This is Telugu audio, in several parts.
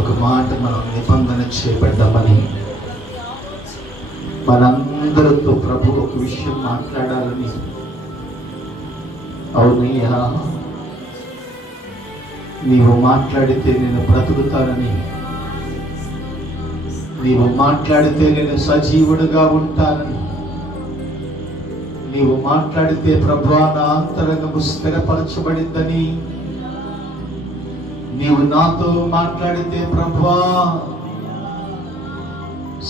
ఒక మాట మనం నిబంధన చేపడ్డామని మనందరితో ప్రభు ఒక విషయం మాట్లాడాలని. అవునయ్యా, నీవు మాట్లాడితే నేను బ్రతుకుతానని, నీవు మాట్లాడితే నేను సజీవుడుగా ఉంటానని, నీవు మాట్లాడితే ప్రభువా నా అంతరంగము స్థిరపరచబడిందని, నీవు నాతో మాట్లాడితే ప్రభువా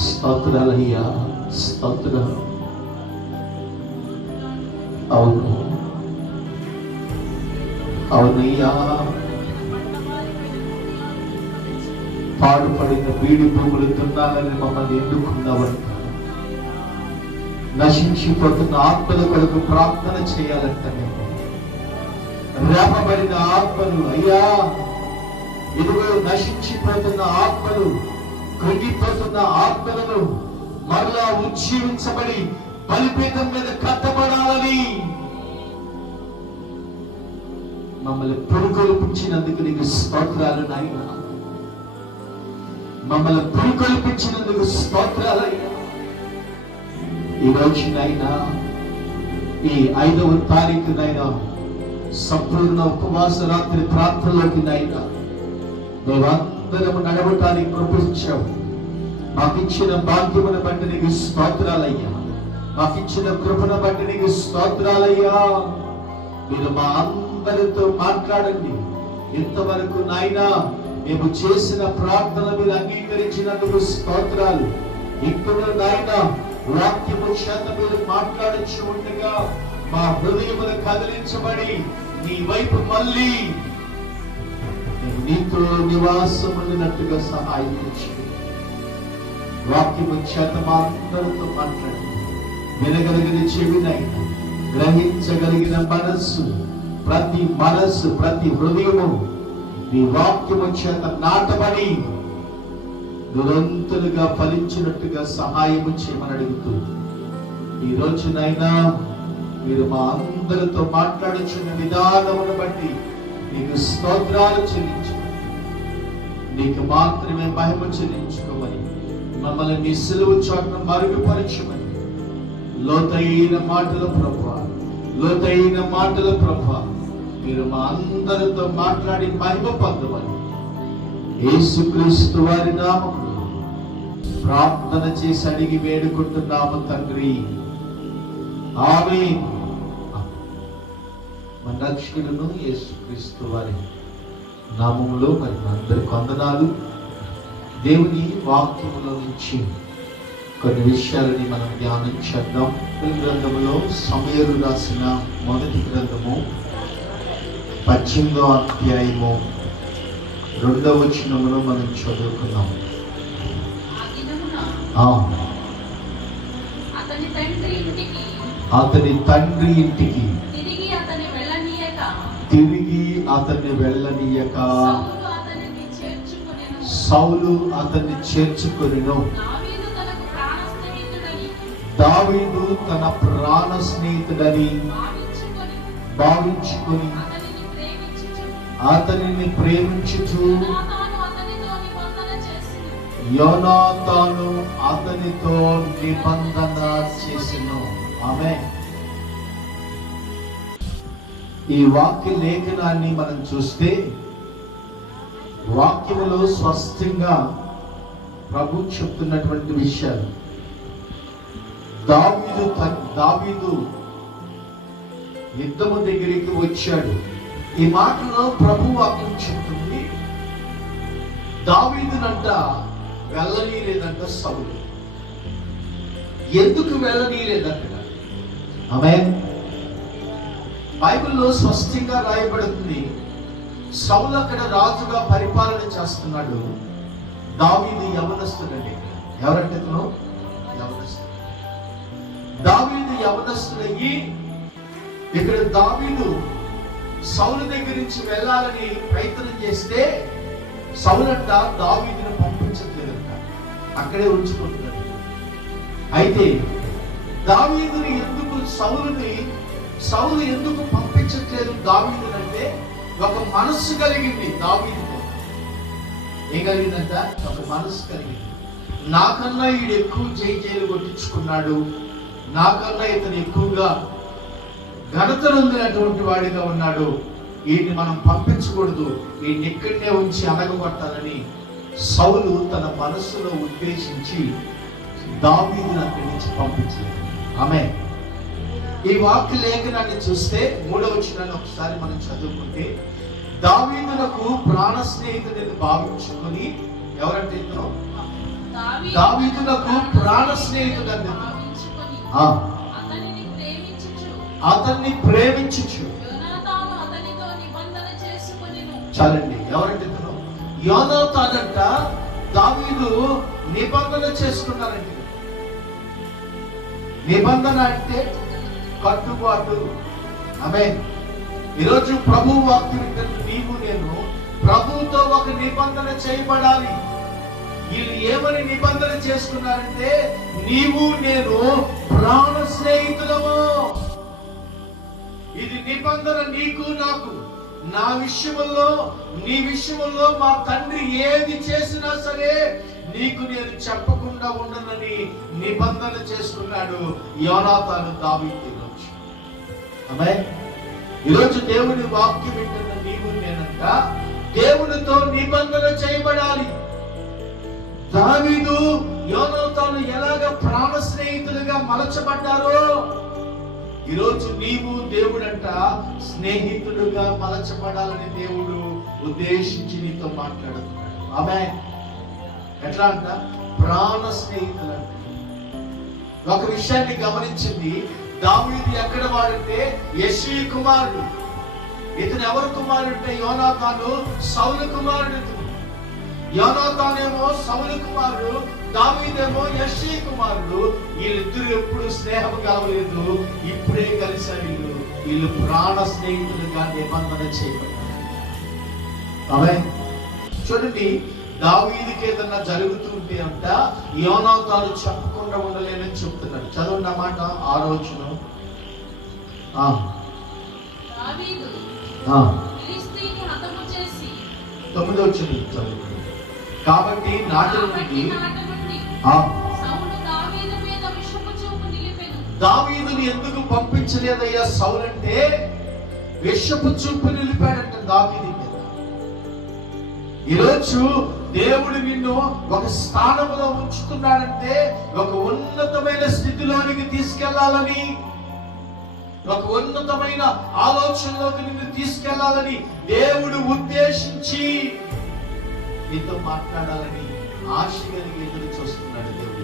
స్తోత్రాలయ్యా, స్తోత్రాలు. అవును అవునయ్యా, పాడుపడిన బీడి భూములు దున్నాలని మమ్మల్ని ఎన్నుకున్నావంట. నశించిపోతున్న ఆత్మల కొరకు ప్రార్థన చేయాలంట. మేము రేపబడిన ఆత్మలు అయ్యా, ఇదిగో నశించిపోతున్న ఆత్మలు, కృంగిపోతున్న ఆత్మలను మరలా ఉజ్జీవించబడి బలిపీఠం మీద కట్టబడాలని మమ్మల్ని పురుకొల్పించినందుకు నీకు స్తోత్రాలు నాయనా. మమ్మల్ని పురుకొల్పించినందుకు స్తోత్రాలయ్యా. ఈ రోజునైనా, ఈ 5వ తారీఖునైనా సంపూర్ణ ఉపవాస రాత్రి ప్రార్థనలోకి నైనా మేమందరము నడవటానికి కృపించావు. మాకిచ్చిన భాగ్యమును బట్టి నీకు స్తోత్రాలయ్యా. మాకిచ్చిన కృపను బట్టి నీకు స్తోత్రాలయ్యా. మీరు మా అందరితో మాట్లాడండి. ఇంతవరకు నాయనా మేము చేసిన ప్రార్థన మీరు అంగీకరించినందుకు స్తోత్రాలు. ఇప్పుడు నాయనా వాక్యము చేత మీరు మాట్లాడచ్చు ఉండగా మా హృదయములు కదిలించబడి నీ వైపు మళ్ళీ నీతో నివాసం ఉన్నట్టుగా సహాయం చేయండి. వాక్యము చేత మా అందరితో మాట్లాడి వినగలిగిన చెవినైనా, గ్రహించగలిగిన మనస్సు, ప్రతి హృదయము నీ వాక్యము చేత నాటబడి నిరంతరుగా ఫలించినట్టుగా సహాయము చేయమని అడుగుతూ, ఈ రోజునైనా మీరు మా అందరితో మాట్లాడుచున్న విధానమును బట్టి నీకు స్తోత్రాలు చెల్లించు. నీకు మాత్రమే మహిమ చెల్లించుకోమని, మమ్మల్ని నీ సిలువ చోట్ను మరుగుపరచమని లోతైన మాటల ప్రభువా, లోతైన మాటల ప్రభువా మీరు మా అందరితో మాట్లాడి మహిమ పొందమని యేసుక్రీస్తు వారి నామములో ప్రార్థన చేసి అడిగి వేడుకుంటున్నాము తండ్రి. ఆమేన్. మన రక్షకుడును యేసుక్రీస్తు వారి నామములో మరి అందరి వందనాలు. దేవుని వాక్యములో నుంచి కొన్ని విషయాలని మనం ధ్యానం చేద్దాం. గ్రంథములో సమూయేలు రాసిన మొదటి గ్రంథము 18వ అధ్యాయము 2వ వచనములో మనం చదువుకున్నాం. అతని తండ్రి ఇంటికి తిరిగి అతన్ని వెళ్ళనీయక సౌలు అతన్ని చేర్చుకొనెను. దావీదు తన ప్రాణ స్నేహితుడని భావించుకొని అతనిని ప్రేమించుచు యోనాతాను అతనితో నిబంధన చేసెను. ఆమేన్. ఈ వాక్య లేఖనాన్ని మనం చూస్తే వాక్యములో స్పష్టంగా ప్రభు చెప్తున్నటువంటి విషయాలు. దావీదు యుద్ధము దగ్గరికి వచ్చాడు. ఈ మాటలో ప్రభు వాక్యం చెప్తుంది, దావీదునంట వెళ్ళనీయలేదంట సౌలు. ఎందుకు వెళ్ళనీయలేదంట? ఆమేన్. బైబిల్లో స్పష్టంగా రాయబడుతుంది, సౌలు అక్కడ రాజుగా పరిపాలన చేస్తున్నాడు. దావీదు యవనస్తుడండి. ఎవరంటే యవనస్తుడు. దావీదు యవనస్తుడయ్యి ఇక్కడ దావీదు సౌలు దగ్గర నుంచి వెళ్ళాలని ప్రయత్నం చేస్తే సౌలంట దావీదును పంపించట్లేదంట, అక్కడే ఉంచుకుంటున్నాడు. అయితే దావీదుని ఎందుకు సౌలు ఎందుకు పంపించట్లేదు దావీదునంటే ఒక మనస్సు కలిగింది దావీదుకు. ఏం కలిగిందంట? ఒక మనసు కలిగింది. నాకన్నా ఈడు ఎక్కువ జైలు కొట్టించుకున్నాడు, నాకన్నా ఇతను ఎక్కువగా ఘనత నొందినటువంటి వాడిగా ఉన్నాడు, వీటిని మనం పంపించకూడదు, వీటిని ఇక్కడనే ఉంచి అనగొట్టాలని సౌలు తన మనస్సులో ఉద్దేశించి దావీదును అక్కడి నుంచి పంపించాడు. ఆమె ఈ వాక్య లేఖనాన్ని చూస్తే 3వ వచనాన్ని ఒకసారి మనం చదువుకుంటే, దావీదునకు ప్రాణ స్నేహితుడిని భావించుకొని, ఎవరంటే ఇతను దావీదునకు ప్రాణ స్నేహితుడు అతన్ని ప్రేమించుచు. చాలండి, ఎవరంటే ఇతను యోనాతానంట దావీదు నిబంధన చేసుకున్నారండి. నిబంధన అంటే కట్టుబాటు. ఆమేన్. ఈరోజు ప్రభు వాక్యం వింటున్న నీవు నేను ప్రభువుతో ఒక నిబంధన చేయబడాలి. వీళ్ళు ఏమని నిబంధన చేసుకున్నారంటే, నీవు నేను ప్రాణ స్నేహితులము. ఇది నిబంధన నీకు నాకు. నా విషయంలో నీ విషయంలో మా తండ్రి ఏది చేసినా సరే నీకు నేను చెప్పకుండా ఉండనని నిబంధన చేసుకున్నాడు యోనాతాను దావీదు. ఆమేన్. ఈరోజు దేవుని వాక్యం వింటున్న నీవు నేనంట దేవునితో నిబంధన చేయబడాలి. దావీదు యోనాతాను ఎలాగ ప్రాణ స్నేహితులుగా మలచబడ్డారో, ఈరోజు నీవు దేవుడంట స్నేహితుడుగా మలచబడాలని దేవుడు ఉద్దేశించి నీతో మాట్లాడుతున్నాడు. ఆమేన్. ఎట్లా అంట? ప్రాణ స్నేహితులు అంట. ఒక విషయాన్ని గమనించింది, దావీదు ఎక్కడ వాడంటే యెషీ కుమారుడు. ఇతను ఎవరు కుమారుడు అంటే యోనాతాను సౌలు కుమారుడు. యోనాతానేమో సౌలు కుమారుడు, దావీదేమో యెషీ కుమారుడు. వీళ్ళిద్దరు ఎప్పుడు స్నేహం కావలేదు, ఇప్పుడే కలిసారు. వీళ్ళు ప్రాణ స్నేహితులుగా నిబంధన చేయబడ్డారు. ఆమేన్. చూడండి, దావీదుకి ఏదన్నా జరుగుతుంటే అంట యోనాతాను చెప్పకుండా ఉండలేనని చెప్తున్నాడు. చదవండి అన్నమాట. 6వ వచనం. దావీదు 9వ వచనం చదువు. కాబట్టి నాటి నుండి దావీదుని ఎందుకు పంపించలేదయ్యా సౌలు అంటే, విషపు చూపు నిలిపాడంట దావీదు మీద. ఈరోజు దేవుడు నిన్ను ఒక స్థానంలో ఉంచుతున్నాడంటే ఒక ఉన్నతమైన స్థితిలోనికి తీసుకెళ్లాలని, ఒక ఉన్నతమైన ఆలోచనలోకి నిన్ను తీసుకెళ్లాలని దేవుడు ఉద్దేశించి నీతో మాట్లాడాలని ఆశ కలిగి ఎదురు చూస్తున్నాడు దేవుడు.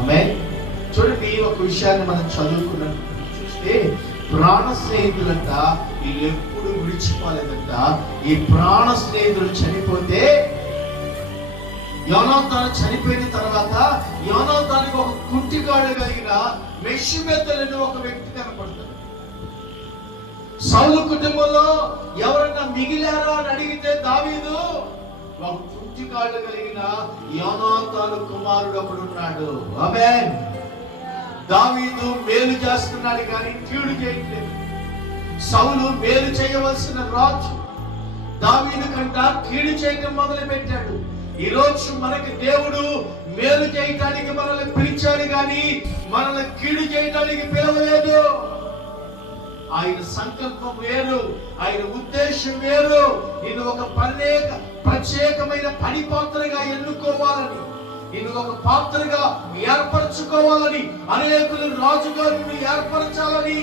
ఆమేన్. చూడండి, ఒక విషయాన్ని మనం చదువుకున్న చూస్తే, ప్రాణ స్నేహితులంట వీళ్ళు ఎప్పుడు విడిచిపోలేదంట. ఈ ప్రాణ స్నేహితుడు చనిపోతే, యోనాతాను చనిపోయిన తర్వాత యోనాతానుకి ఒక కుంటికాడు కలిగిన మెషిబెతలు ఒక వ్యక్తి కనపడతాడు. సౌలు కుటుంబంలో ఎవరన్నా మిగిలారా అని అడిగితే దావీదు ఒక కుంటికాడు కలిగిన యోనాతాను కుమారుడు ఒకడు ఉన్నాడు. ఆమేన్. దావీదు మేలు చేస్తున్నాడు కానీ కీడు చేయట్లేదు. సౌలు మేలు చేయవలసిన రాజు, దావీదు కంట కీడు చేయటం మొదలు పెట్టాడు. ఈరోజు మనకి దేవుడు మేలు చేయటానికి మనల్ని పిలిచాడు కానీ మనల్ని కీడు చేయటానికి పిలవలేదు. ఆయన సంకల్పం వేరు, ఆయన ఉద్దేశం వేరు. నేను ఒక ప్రత్యేకమైన పని పాత్రగా ఎన్నుకోవాలని, నేను ఒక పాత్రగా ఏర్పరచుకోవాలని, అనేకులు రాజుగా నిన్ను ఏర్పరచాలని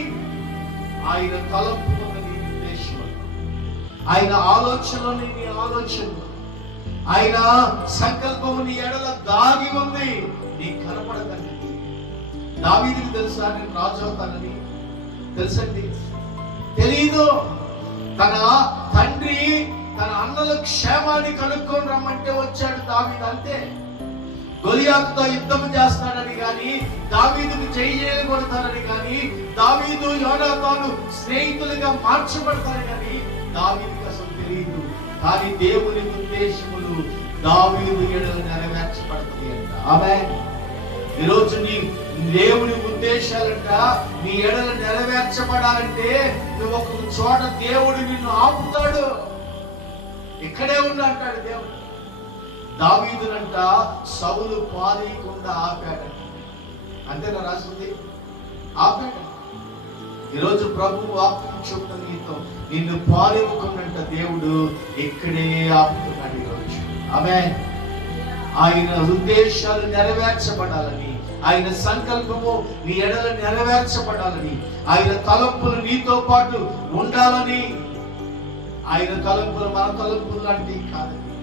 ఆయన తలంపు ఉన్నది. ఉద్దేశం, ఆయన ఆలోచనలోని నీ ఆలోచన, ఆయన సంకల్పము నీ ఎడల దాగి ఉంది, నీ కనపడదండి. దావీదుకి తెలుసా నేను రాజు అవుతానని? తెలుసండి? తెలీదు. తన తండ్రి తన అన్నల క్షేమాన్ని కనుక్కొని రమ్మంటే వచ్చాడు దావీదు, అంతే. గొలియాతుతో యుద్ధం చేస్తాడని కానీ, దావీదుకు చేయకూడతానని కానీ, దావీదు యోనాతాను స్నేహితులుగా మార్చబడతారని కానీ దావీదుకి అసలు తెలియదు. కానీ దేవుని ఉద్దేశములు దావీదు ఎడల నెరవేర్చబడతాయి అంట. ఆమేన్. ఈరోజు నీ దేవుని ఉద్దేశాలంట నీ ఎడల నెరవేర్చబడాలంటే నువ్వు ఒక చోట దేవుడు నిన్ను ఆపుతాడు. ఇక్కడే ఉండు అంటాడు దేవుడు. దావీదునంట సౌలు పారీకుండా ఆపాడంట. అంతేనా రాసింది? ఆపాడు. ఈరోజు ప్రభు వాక్యం చెప్తున్న నీతో నిన్ను పారివ్వకుండంట దేవుడు ఇక్కడే ఆపుతున్నాడు ఈరోజు. ఆమేన్. ఆయన ఉద్దేశాలు నెరవేర్చబడాలని, ఆయన సంకల్పము నీ ఎడల నెరవేర్చబడాలని, ఆయన తలంపులు నీతో పాటు ఉండాలని. ఆయన తలంపులు మన తలంపులు లాంటివి కాదండి.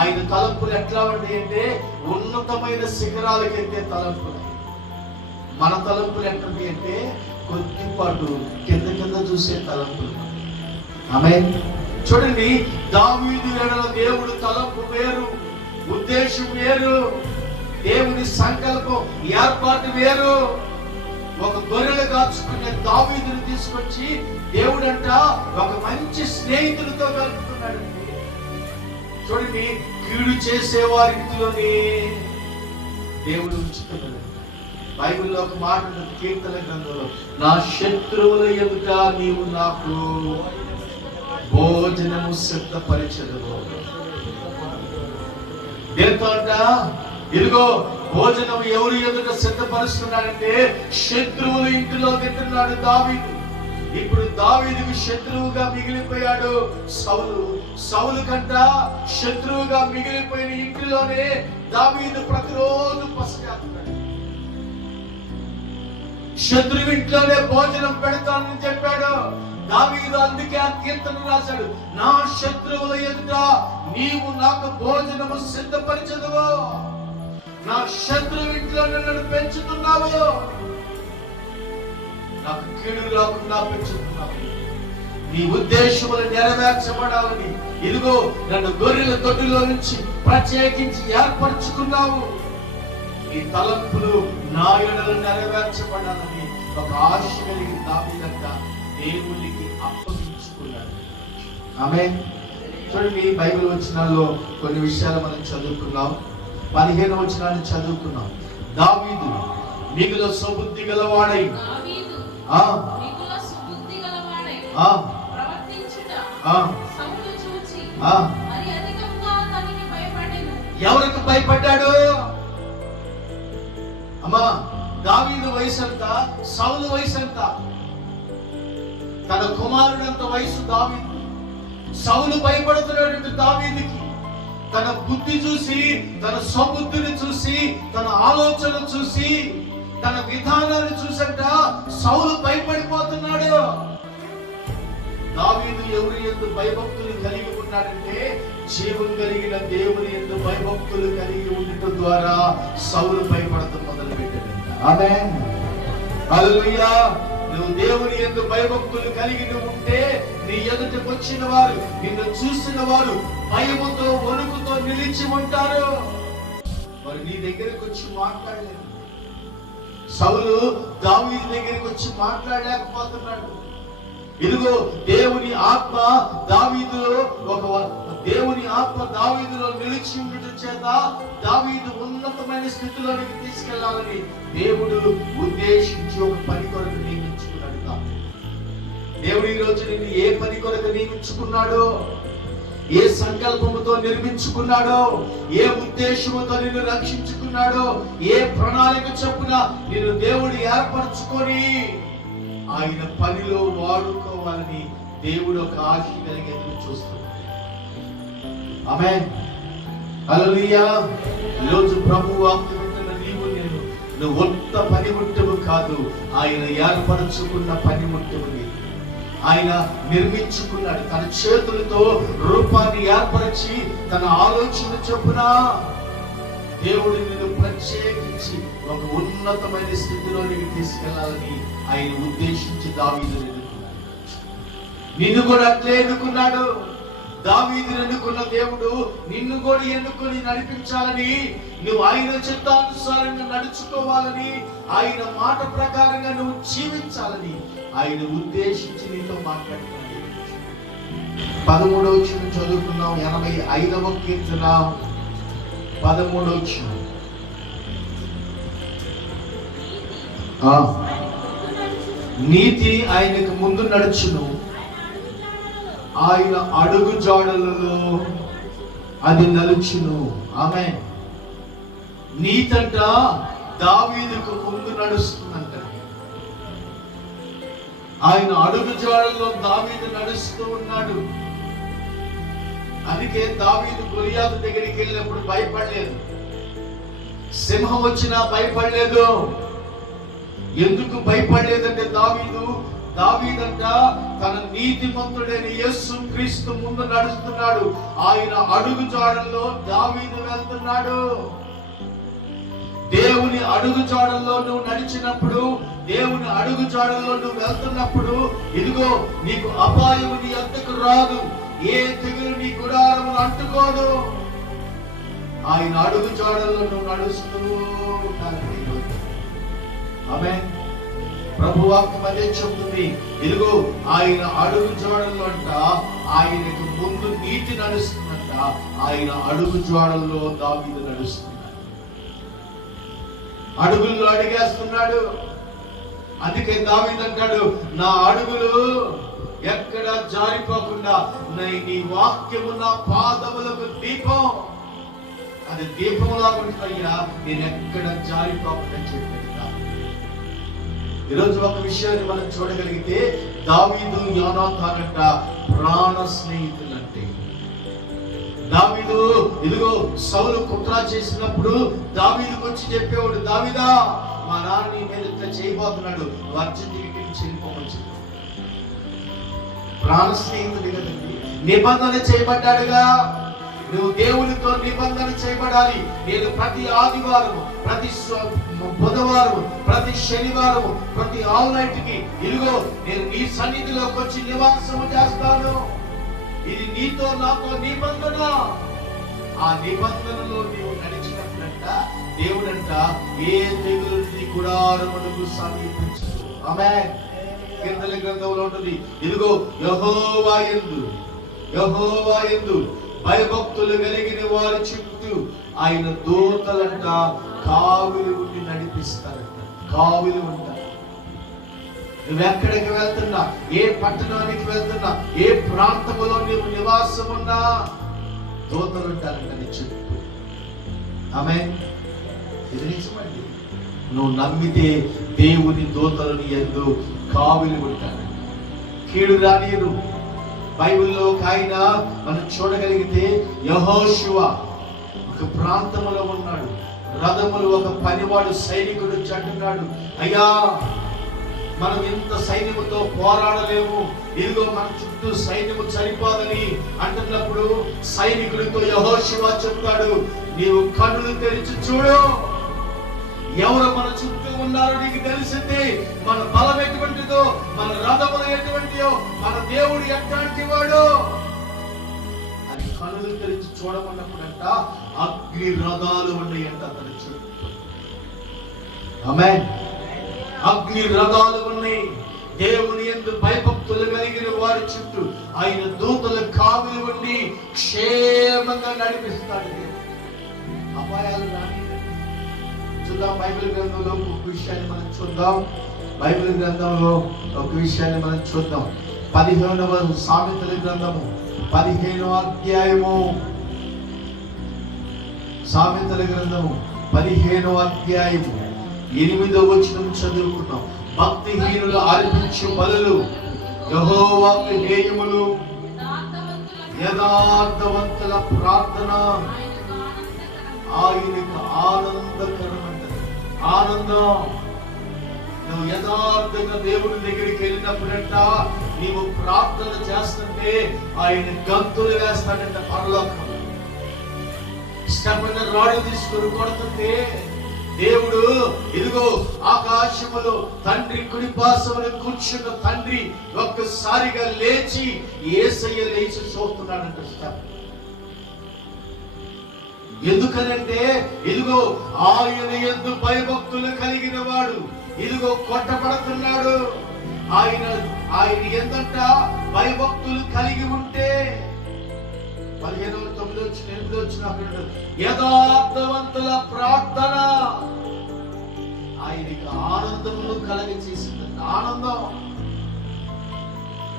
ఆయన తలంపులు ఎట్లా ఉంటాయి అంటే ఉన్నతమైన శిఖరాలకైతే తలంపులు. మన తలంపులు ఎట్లుంటాయి అంటే కొద్దిపాటు కింద కింద చూసే తలంపులు. ఆమేన్. చూడండి, దావీదు ఎడల దేవుడు తలంపు వేరు, ఉద్దేశం వేరు, దేవుని సంకల్పం ఏర్పాటు వేరు. ఒక గొర్రెలు కాచుకునే దావీదుని తీసుకొచ్చి దేవుడంట ఒక మంచి స్నేహితులతో కలుపుతున్నాడు. చూడండి, కీడు చేసే వారింటిలోనే దేవుడు ఉంచుతున్నాడు. బైబిల్లో ఒక మాట ఉంటుంది, కీర్తన గ్రంథంలో, నా శత్రువుల ఎదుట నీవు నాకు భోజనము సిద్ధపరిచెదవు. దేంతో అంట? ఇదిగో భోజనం ఎవరు ఎదుట సిద్ధపరుస్తున్నాడంటే శత్రువుల ఇంటిలో తింటున్నాడు దావీదు. ఇప్పుడు దావీదుకు శత్రువుగా మిగిలిపోయాడు సౌలు. సౌలు కంట శత్రువుగా మిగిలిపోయిన ఇంటిలోనే దావీదు ప్రతిరోజు పసిగడుతున్నాడు. శత్రువు ఇంట్లోనే భోజనం పెడతానని చెప్పాడు దావీదు. అందుకే ఆ కీర్తన రాశాడు, నా శత్రువుల ఎదుట నీవు నాకు భోజనము సిద్ధపరిచెదవు. నా శత్రువు ఇంట్లో నన్ను పెంచుతున్నావు, నాకు కీడు రాకుండా పెంచుతున్నావు. నీ ఉద్దేశములు నెరవేర్చబడాలని ఇదిగో నన్ను గొర్రెల దొడ్డిలో నుంచి ప్రత్యేకించి ఏర్పరచుకున్నావు. ఈ తలంపులు నా ఎడల నెరవేర్చబడాలని ఒక ఆశ కలిగి దావీదంట దేవునికి అప్పగించుకున్నాడు. ఆమేన్. చూడండి, బైబిల్ వచనాల్లో కొన్ని విషయాలు మనం చదువుకున్నాం. 15వ వచనాన్ని చదువుకున్నాం. దావీదు మిగుల సుబుద్ధి గలవాడై ఎవరికి భయపడ్డాడు? అమ్మా, దావీదు వయసు ఎంత, సౌలు వయసు ఎంత? తన కుమారుడంత వయసు దావీదు. సౌలు భయపడుతున్నాడు దావీదుకి. తన బుద్ధి చూసి, తన స్వబుద్ధిని చూసి, తన ఆలోచన చూసి, తన విధానాన్ని చూసంట సౌలు భయపడిపోతున్నాడు. దావీదు ఎవరి యందు భయభక్తులు కలిగి ఉన్నాడంటే జీవం కలిగిన దేవుని యందు భయభక్తులు కలిగి ఉండటం ద్వారా సౌలు భయపడటం మొదలు పెట్టాడు. ఆమేన్. హల్లెలూయా. నువ్వు దేవుని యందు భయభక్తులు కలిగి ఉంటే నీ ఎదుటకు వచ్చిన వారు, నిన్ను చూసిన వారు భయముతో వణుకుతో నిలిచి ఉంటారు. మరి నీ దగ్గరకు వచ్చి మాట్లాడలేదు. సౌలు దావీదు దగ్గరికి వచ్చి మాట్లాడలేకపోతున్నాడు. ఇదిగో దేవుని ఆత్మ దావీదులో దేవుని ఆత్మ దావీదులో నిలిచి ఉండటం చేత దావీదు ఉన్నతమైన స్థితిలోనికి తీసుకెళ్లాలని దేవుడు ఉద్దేశించి ఒక పని కొరకు నియమించుకున్నాడు. దేవుడు ఈ రోజు నిన్ను ఏ పని కొరకు నియమించుకున్నాడో, ఏ సంకల్పముతో నిర్మించుకున్నాడో, ఏ ఉద్దేశముతో నిన్ను రక్షించుకున్నాడో, ఏ ప్రణాళిక చొప్పున నిన్ను దేవుడు ఏర్పరచుకొని ఆయన పనిలో వాడుకోవాలని దేవుడు ఒక ఆశ కలిగి ఎదురు చూస్తున్నాడు. ఆమేన్. హల్లెలూయా. ఈరోజు ప్రభు వాక్యం వింటున్న నీవు నేను, నువ్వు ఒక్క పనిముట్టువు కాదు, ఆయన ఏర్పరచుకున్న పనిముట్టువు. ఆయన నిర్మించుకున్నాడు. తన చేతులతో రూపాన్ని ఏర్పరిచి తన ఆలోచన చొప్పున దేవుడు నిన్ను ప్రత్యేకించి ఒక ఉన్నతమైన స్థితిలోనికి తీసుకెళ్లాలని ఆయన ఉద్దేశించి దావీదుని ఎన్నుకున్నాడు. నిన్ను కూడా అట్లే ఎన్నుకున్నాడు. దావీదుని ఎన్నుకున్న దేవుడు నిన్ను కూడా ఎన్నుకొని నడిపించాలని, నువ్వు ఆయన చిత్తానుసారంగా నడుచుకోవాలని, ఆయన మాట ప్రకారంగా నువ్వు జీవించాలని ఆయన ఉద్దేశించి నీతో మాట్లాడుతున్నాడు. 13వ వచనం చదువుకున్నాం. 85వ కీర్తన 13వ వచనం. నీతి ఆయనకు ముందు నడుచును, ఆయన అడుగు జాడలలో అది నలుచును. ఆమె నీతంట దావీదుకు ముందు నడుస్తుందంట. ఆయన అడుగు జాడల్లో దావీదు నడుస్తూ ఉన్నాడు. అందుకే దావీదు గొలియాతు దగ్గరికి వెళ్ళినప్పుడు భయపడలేదు. సింహం వచ్చినా భయపడలేదు. ఎందుకు భయపడలేదంటే దావీదంట తన నీతిమంతుడైన యేసు క్రీస్తు ముందు నడుస్తున్నాడు. ఆయన అడుగు జాడల్లో దావీదు వెళ్తున్నాడు. దేవుని అడుగు జాడల్లో నువ్వు నడిచినప్పుడు, దేవుని అడుగు జాడల్లో నువ్వు వెళ్తున్నప్పుడు, ఇదిగో నీకు అపాయము నీ అంతకు రాదు, ఏ తెగులు నీ గుడారమును అంటుకోదు. ఆయన అడుగు జాడల్లో నువ్వు నడుస్తూ ఉంటావు. ఆమేన్. ప్రభువాక్యం అదే చెబుతుంది. ఇదిగో ఆయన అడుగు జాడల్లో అంట ఆయనకు ముందు నీతి నడుస్తుందంట. ఆయన అడుగు జాడల్లో దావీదు నడుస్తున్నాడు. అడుగుల్లో అడిగేస్తున్నాడు. అందుకే దావీదు అంటాడు, నా అడుగులు ఎక్కడ జారిపోకుండా నీ వాక్యము నా పాదములకు దీపం. అది దీపంలా ఉంటుందయ్యా, నేను ఎక్కడ జారిపోకుండా చెప్పాను. ఈరోజు ఒక విషయాన్ని మనం చూడగలిగితే దావీదు యోనాతానంట ప్రాణ స్నేహితులంటే. దావీదు ఇదిగో సౌలు కుట్ర చేసినప్పుడు దావీదుకు వచ్చి చెప్పేవాడు, దావీదా మా నాన్న నీ మీద ఇట్లా చేయబోతున్నాడు, అర్జెంటుగా చెల్లిపోవచ్చు. ప్రాణ స్నేహితుడు కదండి, నిబంధన చేయబడ్డాడుగా. నువ్వు దేవునితో నిబంధన చేయబడాలి. నేను ప్రతి ఆదివారం, ప్రతి బుధవారం, ప్రతి శనివారం, ప్రతి ఆల్ నైట్కి ఇదిగో నేను నీ సన్నిధిలోకి వచ్చి నివాసము చేస్తాను. ఇది నీతో నాతో నిబంధన. ఆ నిబంధనలో నీవు నడిచినప్పుడంట దేవుడంట ఏ తెగులు నీ గుడారమునకు సమీపించదు. ఆమేన్. కీర్తన గ్రంథంలో ఉంటుంది, ఇదిగో యెహోవా యందు భయభక్తులు కలిగిన వారి చుట్టూ ఆయన దూతలంట కావిలి ఉండి నడిపిస్తారంట. కావిలి ఉంటారు. నువ్వెక్కడికి వెళ్తున్నా, ఏ పట్టణానికి వెళ్తున్నా, ఏ ప్రాంతంలో నీవు నివాసం ఉన్నా దూతలు ఉంటారంట నీ చుట్టూ. ఆమేన్. ఇది నిజమండి. నువ్వు నమ్మితే దేవుని దూతలను యందు కావిలి ఉంటారు, కీడు రానియరు. బైబిల్లో ఒక ఆయన మనం చూడగలిగితే యెహోషువ ఒక ప్రాంతంలో ఉన్నాడు. రథములు ఒక పనివాడు సైనికుడు అంటున్నాడు, అయ్యా మనం ఇంత సైన్యముతో పోరాడలేము, ఇదిగో మన చుట్టూ సైన్యము సరిపోదని అంటున్నప్పుడు సైనికుడితో యెహోషువ చెప్తాడు, నీవు కన్నులు తెరిచి చూడు, ఎవరు మన చుట్టూ ఉన్నారో నీకు తెలిసింది. మన బలం ఎటువంటిదో, మన రథములు ఎటువంటియో, మన దేవుడు ఎట్లాంటి వాడు అని కన్నులు తెరిచి చూడమన్నప్పుడంట అగ్ని రథాలు ఉన్నాయంట అతని చుట్టూ. ఆమేన్. అగ్ని రథాలు ఉన్నాయి. దేవుని యందు భయభక్తులు కలిగిన వారి చుట్టూ ఆయన దూతల కావిలి ఉండి క్షేమంగా నడిపిస్తాడు. అపాయాలు రాని చూద్దాం. బైబిల్ గ్రంథంలో ఒక విషయాన్ని మనం చూద్దాం. బైబిల్ గ్రంథంలో ఒక విషయాన్ని మనం చూద్దాం. 15వ సామెతల గ్రంథము 15వ అధ్యాయము, సామెతల గ్రంథము 15వ అధ్యాయము 8వ వచనం చదువుకున్నాం. భక్తిహీనులు అర్పించు బలులు యెహోవాకు హేయములు, యథార్థవంతుల ప్రార్థన ఆయనకు ఆనందకరమంటది. ఆనందం. నువ్వు యథార్థంగా దేవుడి దగ్గరికి వెళ్ళినప్పుడంట నీవు ప్రార్థన చేస్తుంటే ఆయన గంతులు వేస్తాడంట పరలోకం. స్టెప్ రాడు తీసుకుని కొడుతుంటే దేవుడు ఇదిగో ఆకాశములో తండ్రి కుడిపార్శ్వమున కూర్చున్న తండ్రి ఒక్కసారిగా లేచి యేసయ్య లేచి చూస్తున్నాడంట స్టెప్. ఎందుకనంటే ఇదిగో ఆయన యందు భయభక్తులు కలిగిన వాడు ఇదిగో కొట్టబడుతున్నాడు. ఆయన ఎందంట భయభక్తులు కలిగి ఉంటే 15:9 యథార్థవంతుల ప్రార్థన ఆయనకి ఆనందమును కలిగి చేసింది. ఆనందం.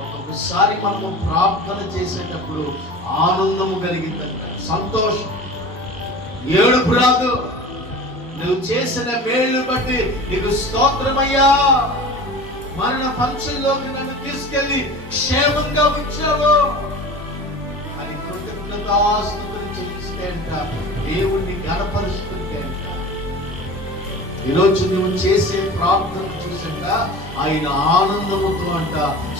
ఒక ఒకసారి మనము ప్రార్థన చేసేటప్పుడు ఆనందము కలిగిందంట, సంతోషం. ఏడుపు రాదు. నువ్వు చేసిన మేలు బట్టి నీకు స్తోత్రమయ్యా, మరణ పంచంలోకి నన్ను తీసుకెళ్లి క్షేమంగా ఉంచావు అని కృతజ్ఞతాస్తుతులు చెల్లిస్తే అంట దేవుణ్ణి గణపరుస్తుంటే అంట. ఈరోజు నువ్వు చేసే ప్రార్థన చూసంట ఆయన ఆనందముతో అంట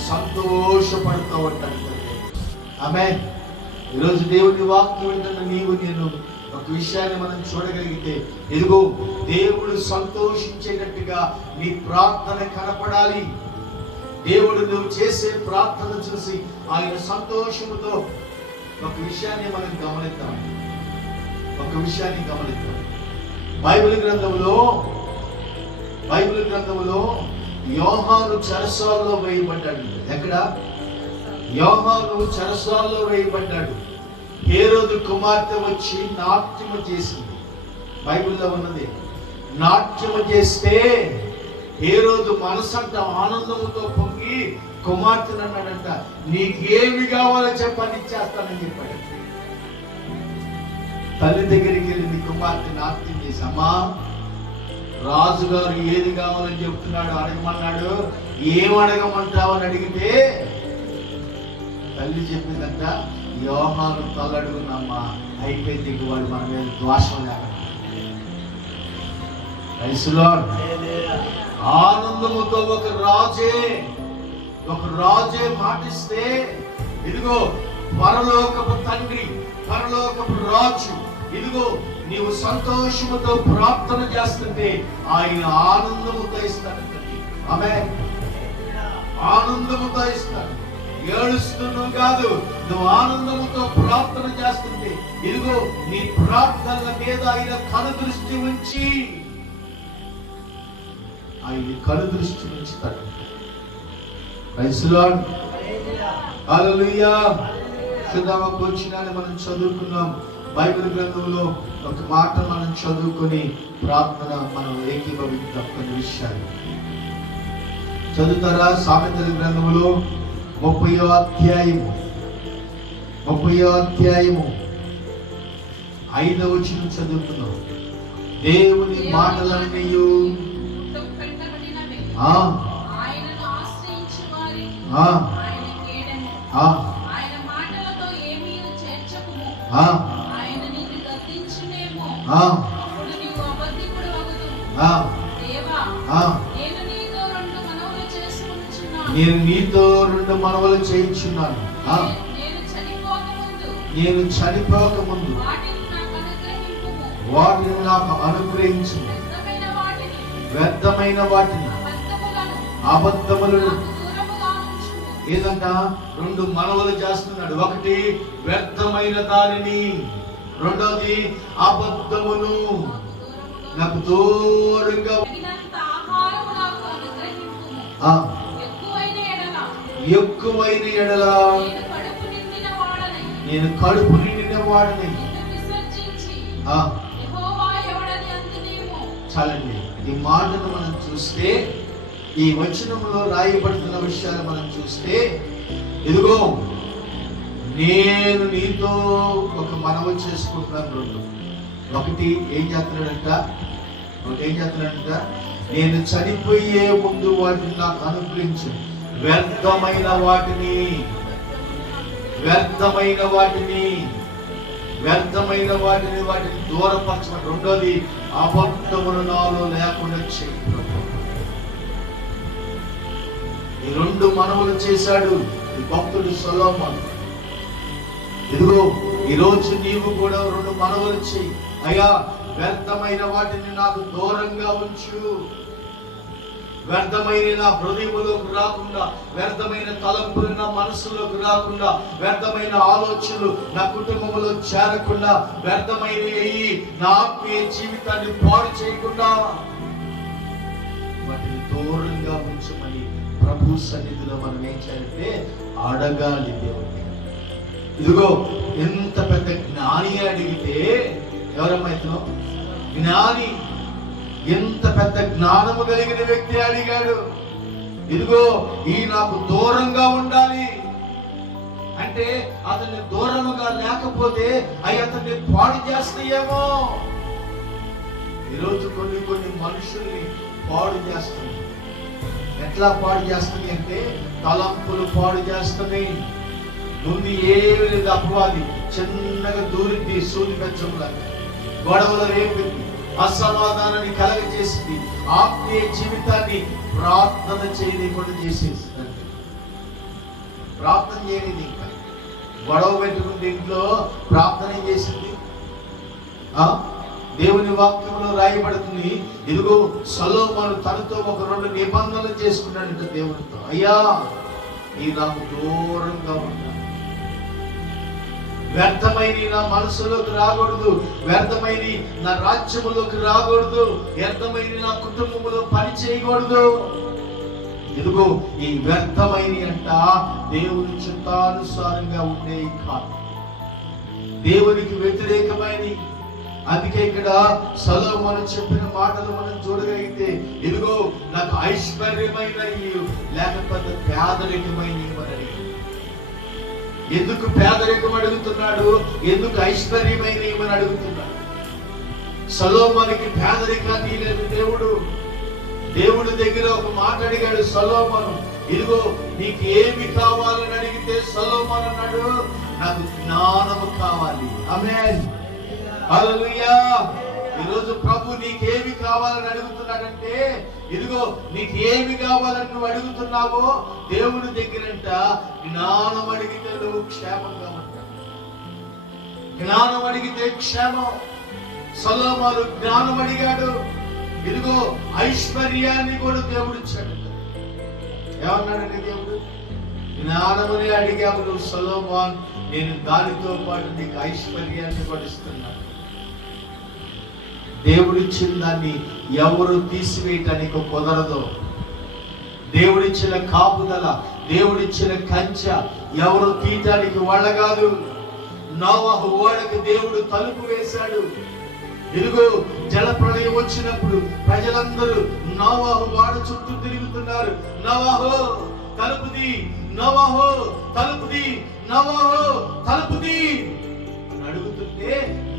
సంతోషపడుతూ ఉంటాడు. ఆమేన్. ఈరోజు దేవుని వాక్యం వింటున్న నీవు నేను ఒక విషయాన్ని మనం చూడగలిగితే, ఇదిగో దేవుడు సంతోషించేటట్టుగా నీ ప్రార్థన కనపడాలి. దేవుడు నువ్వు చేసే ప్రార్థన చూసి ఆయన సంతోషముతో ఒక విషయాన్ని మనం గమనిద్దాం. బైబిల్ గ్రంథంలో యోహాను చెరసాలలో వేయబడ్డాడు. ఎక్కడ? యోహాను చెరసాలలో వేయబడ్డాడు. హేరోదు కుమార్తె వచ్చి నాట్యము చేసింది. బైబిల్లో ఉన్నది. నాట్యము చేస్తే హేరోదు మనసంట ఆనందముతో పొంగి కుమార్తెను అన్నాడంట, నీకేమి కావాలో చెప్పని ఇచ్చేస్తానని చెప్పాడు. తల్లి దగ్గరికి వెళ్ళింది కుమార్తె, నాట్యం చేసి, అమ్మా రాజుగారు ఏది కావాలని చెప్తున్నాడు, అడగమన్నాడు, ఏం అడగమంటావు అని అడిగితే తల్లి చెప్పిందంట, యోహాను తలడుగునమ్మా, అయిపోయింది, వాడు మన మీద ద్వేషం లేకుండా. ఆనందముతో ఒక రాజే మాటిస్తే, ఇదిగో పరలోకపు తండ్రి, పరలోకపు రాజు, ఇదిగో నీవు సంతోషముతో ప్రార్థన చేస్తుంటే ఆయన ఆనందముతో ఇస్తాడు. ఆమేన్. ఆనందముతో ఇస్తాడు. ఏడుస్తున్నావు కాదు, నువ్వు ఆనందముతో ప్రార్థన చేస్తుంటే ఇదిగో నీ ప్రార్థనల మీద ఆయన కనుదృష్టి ఉంచి ఉంచుతాడు. Praise the Lord. హల్లెలూయా. సుధామకు వచ్చినాన్ని మనం చదువుకున్నాం. బైబిల్ గ్రంథంలో ఒక మాట మనం చదువుకొని ప్రార్థన మనం ఏకీభవిద్దాం. కొన్ని విషయాలు చదువుతారా? సామెతల గ్రంథంలో 30వ అధ్యాయము 5వ వచనం చదువుతున్నాం. దేవుని మాటలన్నీ నేను నీతో 2 మనవులు చేయించున్నాను. నేను చనిపోక ముందు వాటిని నాకు అనుగ్రహించు. వ్యర్థమైన వాటిని, అబద్ధములను ఏదంట 2 మనవులు చేస్తున్నాడు. ఒకటి వ్యర్థమైన దానిని, రెండోది అబద్ధమును నాకు దూరంగా. ఎక్కువైన ఎడల నేను కడుపు నిండిన వాడిని. చాలండి. ఈ మాటను మనం చూస్తే, ఈ వచనంలో రాయబడుతున్న విషయాలు మనం చూస్తే, ఇదిగో నేను నీతో ఒక మనవి చేసుకుంటున్నాను. 2 ఒకటి ఏం చేస్తున్నాడంట, నేను చనిపోయే ముందు వాటిని నాకు అనుగ్రహించు. వ్యర్థమైన వాటిని వాటిని దూరపరచమని. రెండోది అబద్ధములు నాలో లేకుండా చేయి. ఈ 2 మనవులు చేశాడు ఈ భక్తుడు సొలొమోను. ఇదిగో ఈరోజు నీవు కూడా 2 మనవులు చేయి. అయ్యా, వ్యర్థమైన వాటిని నాకు దూరంగా ఉంచు. వ్యర్థమైన నా హృదయంలోకి రాకుండా, వ్యర్థమైన తలంపులు నా మనసులోకి రాకుండా, వ్యర్థమైన ఆలోచనలు నా కుటుంబంలో చేరకుండా, వ్యర్థమైన నా ఆత్మీయ జీవితాన్ని పాడు చేయకుండా వాటిని దూరంగా ఉంచమని ప్రభు సన్నిధిలో మనం ఏం చేయాలంటే అడగాలి దేవుడిని. ఇదిగో ఎంత పెద్ద జ్ఞాని అడిగితే, ఎవరమ్మైతున్నావు? జ్ఞాని, ఎంత పెద్ద జ్ఞానము కలిగిన వ్యక్తి అడిగాడు. ఇదిగో ఈ నాకు దూరంగా ఉండాలి అంటే అతన్ని దూరముగా లేకపోతే అవి అతన్ని పాడు చేస్తాయేమో. ఈరోజు కొన్ని మనుషుల్ని పాడు చేస్తుంది. ఎట్లా పాడు చేస్తుంది అంటే తలంపులు పాడు చేస్తున్నాయి. ముందు ఏమి లేదు, అపవాది చిన్నగా దూరింది, సూది పెంచంలాగా గొడవలు రేపింది, అసమాధానాన్ని కలగజేసింది, ఆత్మీయ జీవితాన్ని ప్రార్థన చేయకుండా చేసేసింది. ప్రార్థన చేయలేదు, ఇంకా గొడవ పెట్టుకుంటే ఇంట్లో ప్రార్థన చేసింది. దేవుని వాక్యంలో రాయబడుతుంది, ఇదిగో సొలొమోను తనతో ఒక 2 నిబంధనలు చేసుకున్నాడంట దేవునితో. అయ్యా ఈ నాకు దూరంగా ఉంటా, వ్యర్థమైన నా మనసులోకి రాకూడదు, వ్యర్థమైన నా రాజ్యములోకి రాకూడదు, వ్యర్థమైన నా కుటుంబంలో పని చేయకూడదు. ఇదిగో ఈ వ్యర్థమైన అంట దేవుని చిత్తానుసారంగా ఉండే కాదు, దేవునికి వ్యతిరేకమైన. అందుకే ఇక్కడ సొలొమోను చెప్పిన మాటలు మనం చూడగలిగితే, ఇదిగో నాకు ఐశ్వర్యమైన లేకపోతే పేదరికమైన ఇవ్వని. ఎందుకు పేదరికం అడుగుతున్నాడు, ఎందుకు ఐశ్వర్యమైన ఇవ్వని అడుగుతున్నాడు? సొలొమోనుకి పేదరికాన్ని లేదు దేవుడు. దేవుడి దగ్గర ఒక మాట అడిగాడు సొలొమోను, ఇదిగో నీకు ఏమి కావాలని అడిగితే సొలొమోను అన్నాడు, నాకు జ్ఞానము కావాలి. ఆమేన్, హల్లెలూయా. ఈరోజు ప్రభు నీకేమి కావాలని అడుగుతున్నాడంటే, ఇదిగో నీకు ఏమి కావాలని నువ్వు అడుగుతున్నావో దేవుడి దగ్గరంట జ్ఞానం అడిగితే నువ్వు క్షేమంగా ఉంటావు. జ్ఞానం అడిగితే క్షేమం. సొలొమోను జ్ఞానం అడిగాడు, ఇదిగో ఐశ్వర్యాన్ని కూడా దేవుడు ఇచ్చాడు. ఏమన్నాడండి దేవుడు? జ్ఞానమని అడిగావు నువ్వు సొలొమోను, నేను దానితో పాటు నీకు ఐశ్వర్యాన్ని కూడా ఇస్తున్నాను. దేవుడిచ్చిన దాన్ని ఎవరు తీసివేయటానికి కుదరదు. దేవుడిచ్చిన కాపుదల, దేవుడిచ్చిన కంచె ఎవరు తీయటానికి వాళ్ళ కాదు. నోవహు ఓడకు దేవుడు తలుపు వేశాడు. ఇదిగో జల ప్రళయం వచ్చినప్పుడు ప్రజలందరూ నోవహు ఓడ చుట్టూ తిరుగుతున్నారు. నోవహు తలుపుది, నోవహు తలుపుది, నోవహు తలుపుది అని అడుగుతుంటే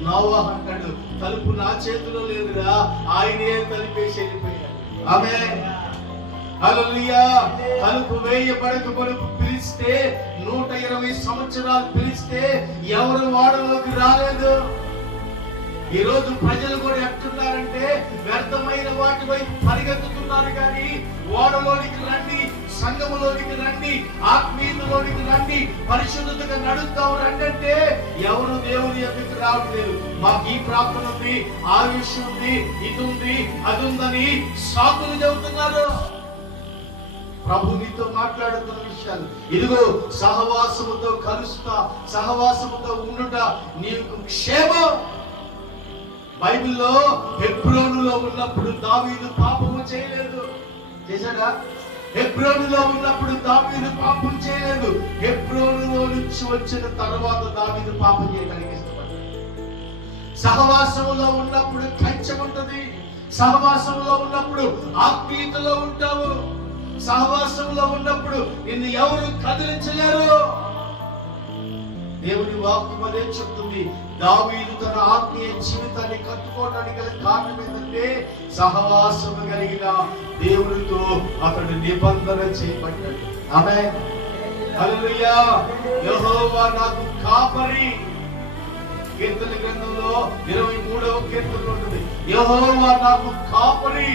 నోవహు అంటాడు, తలుపు నా చేతిలో లేదురా, ఆయనే తలుపేసి వెళ్ళిపోయాడు. ఆమేన్, హల్లెలూయా. తలుపు వేయబడక మునుపు పిలిస్తే 120 సంవత్సరాలు పిలిస్తే ఎవరు వాడలోకి రాలేదు. ఈ రోజు ప్రజలు కూడా ఎట్టున్నారంటే వ్యర్థమైన వాటి వైపు పరిగెత్తుతున్నారు, కానీ ఓడలోనికి రండి, సంఘములోనికి రండి, ఆత్మీయతలోనికి రండి, పరిశుద్ధతగా నడుస్తాం రండి అంటే ఎవరు దేవుని ఎదుకు రావట్లేదు. మాకు ఈ ప్రార్థన ఉంది, ఆ విషయం ఉంది, ఇది ఉంది, అది ఉందని సాకులు చెబుతున్నారు. ప్రభు నీతో మాట్లాడుతున్న విషయాలు, ఇదిగో సహవాసముతో కలుస్తా, సహవాసముతో ఉండుట నీకు క్షేమం. బైబిల్లో హెబ్రోనులో ఉన్నప్పుడు దావీదు పాపము చేయలేదు, చేశాడా? హెబ్రోనులో ఉన్నప్పుడు దావీదు పాపం చేయలేదు. హెబ్రోనులో నుంచి వచ్చిన తర్వాత దావీదు పాపం చేయడానికి ఇష్టపడ్డాడు. సహవాసములో ఉన్నప్పుడు కంచె ఉంటది, సహవాసంలో ఉన్నప్పుడు ఆత్మీయతలో ఉంటావు, సహవాసంలో ఉన్నప్పుడు నిన్ను ఎవరు కదిలించలేరు. దేవుని వాక్యం అదే చెప్తుంది. దావీదు తన ఆత్మీయ జీవితాన్ని కట్టుకోవడానికి గల కారణం ఏంటంటే సహవాసము కలిగిన దేవునితో అతడు నిబంధన చేయబడ్డాడు. ఆమేన్, హల్లెలూయా. యెహోవా నాకు కాపరి. కీర్తన గ్రంథంలో 23వ కీర్తనలో ఉంటుంది, యెహోవా నాకు కాపరి,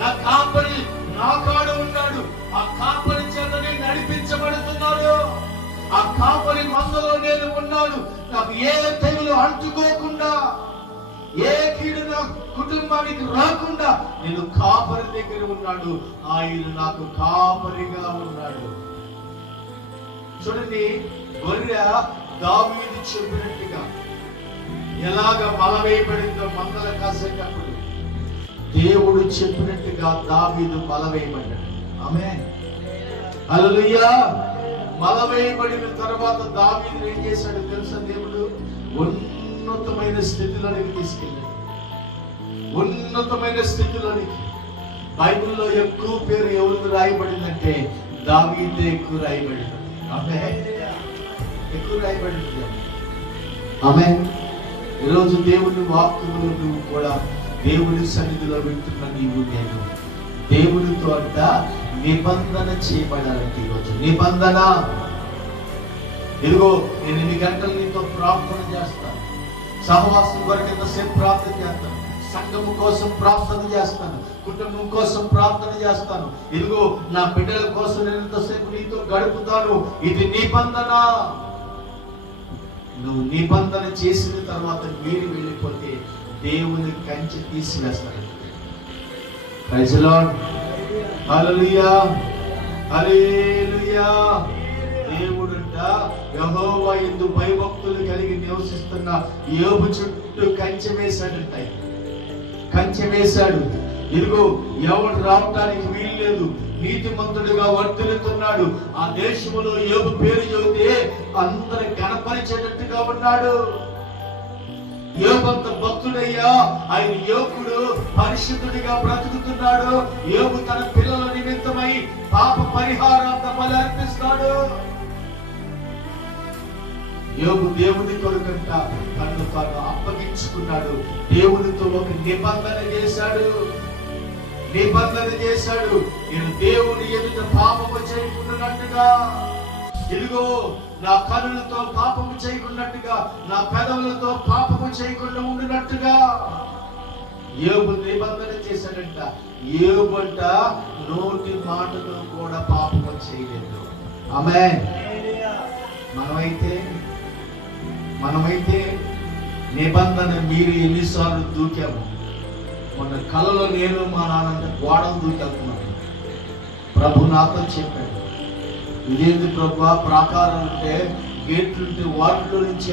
నా కాపరి నా కాడ ఉన్నాడు. ఆ కాపరి చేతనే నడిపించబడుతున్నాడు. ఆ కాపరి మందలో నేను ఉన్నాను. నాకు ఏ తెగులు అంటుకోకుండా, ఏ కీడు నా కుటుంబానికి రాకుండా నేను కాపరి దగ్గర ఉన్నాడు. ఆయన నాకు కాపరిగా ఉన్నాడు. చూడండి, గొర్రె దావీదు చెప్పినట్టుగా ఎలాగ బలవేయబడిందో మందల కాసేటప్పుడు దేవుడు చెప్పినట్టుగా దావీదు బలవేయబడ్డాడు. ఆమేన్, హల్లెలూయా. బలవేయబడిన తర్వాత దావీదు ఏం చేశాడు తెలుసా? దేవుడు ఉన్నతమైన స్థితిలోనికి తీసుకెళ్ళాడు. ఉన్నతమైన స్థితిలోనికి బైబిల్లో ఎక్కువ పేరు ఎవరికి రాయబడిందంటే దావీదే ఎక్కువ రాయబడింది. ఎక్కువ రాయబడింది. ఆమేన్. ఈరోజు దేవుని వాక్కులు నువ్వు కూడా దేవుని సన్నిధిలో వింటున్న నీవు నేను దేవునితో అంట నిబంధన చేయబడాలంటే ఈరోజు నిబంధన. ఇదిగో నేను ఇన్ని గంటలు నీతో ప్రార్థన చేస్తాను, సహవాసం కొరకు ఎంతసేపు ప్రార్థన చేస్తాను, సంఘము కోసం ప్రార్థన చేస్తాను, కుటుంబం కోసం ప్రార్థన చేస్తాను, ఇదిగో నా బిడ్డల కోసం నేను ఎంతసేపు నీతో గడుపుతాను. ఇది నిబంధన. నువ్వు నిబంధన చేసిన తర్వాత మీరు వెళ్ళిపోతే దేవుని కంచె తీసివేస్తాడు. Praise the Lord. Hallelujah, hallelujah. దేవుడంట యెహోవా యందు భయభక్తులు కలిగి నివసిస్తున్న యోబు చుట్టూ కంచె వేశాడంట. కంచె వేశాడు. ఇదిగో ఎవడు రావటానికి వీల్లేదు, నీతిమంతుడిగా వర్ధిల్లుతున్నాడు. ఆ దేశంలో యోబు పేరు చెబితే అందరు గణపరిచేటట్టుగా ఉన్నాడు. యోబంత భక్తుడయ్యా, ఆయన యోగుడు పరిశుద్ధుడిగా బ్రతుకుతున్నాడు. యోబు తన పిల్లల నిమిత్తమై పాప పరిహారార్థ బలి అర్పిస్తాడు. యోబు దేవుని కొరకంట తను తాను అప్పగించుకున్నాడు. దేవునితో ఒక నిబంధన చేశాడు. నేను దేవుని ఎదుట పాపము చేయకుండానట్టుగా, ఇదిగో నా కనులతో పాపము చేయకున్నట్టుగా, నా పెదవులతో పాపము చేయకుండా ఉండినట్టుగా యోబు నిబంధన చేశాడంట. యోబు అంట నోటి మాటతో కూడా పాపము చేయలేదు. ఆమేన్. మనమైతే నిబంధన మీరు ఎన్నిసార్లు దూకాము. మొన్న కలలో నేను మా నాన్న గోడలు దూకెళ్తున్నాను. ప్రభు నాతో చెప్పాడు, ఇదేంటి ప్రభు ప్రాకారం ఉంటే గేట్లుంటే వాటిలో నుంచి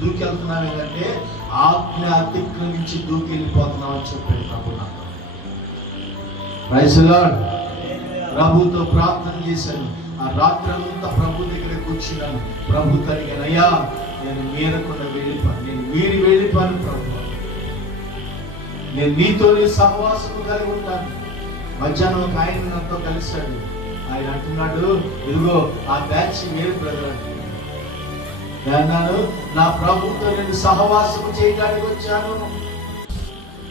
దూకెళ్తున్నావు ఏంటంటే ఆజ్ఞ అతిక్రమించి దూకి వెళ్ళిపోతున్నావు అని చెప్పాడు ప్రభు నాతో. Praise the lord. ప్రభుతో ప్రార్థన చేశాను. ఆ రాత్రి అంతా ప్రభు దగ్గర కూర్చున్నాను. ప్రభు తరిగాను, అయ్యా నేను మీరకుండా వెళ్ళిపోను, నేను మీరు వెళ్ళిపోను ప్రభు, నేను నీతోనే సహవాసము కలిగి ఉంటాను. మధ్యాహ్నం ఒక ఆయన నాతో కలిశాడు. ఆయన అంటున్నాడు, ఇదిగో ఆ బ్యాచ్ వేరు బ్రదర్ అన్నాడు. నా ప్రభుతో నేను సహవాసము చేయడానికి వచ్చాను,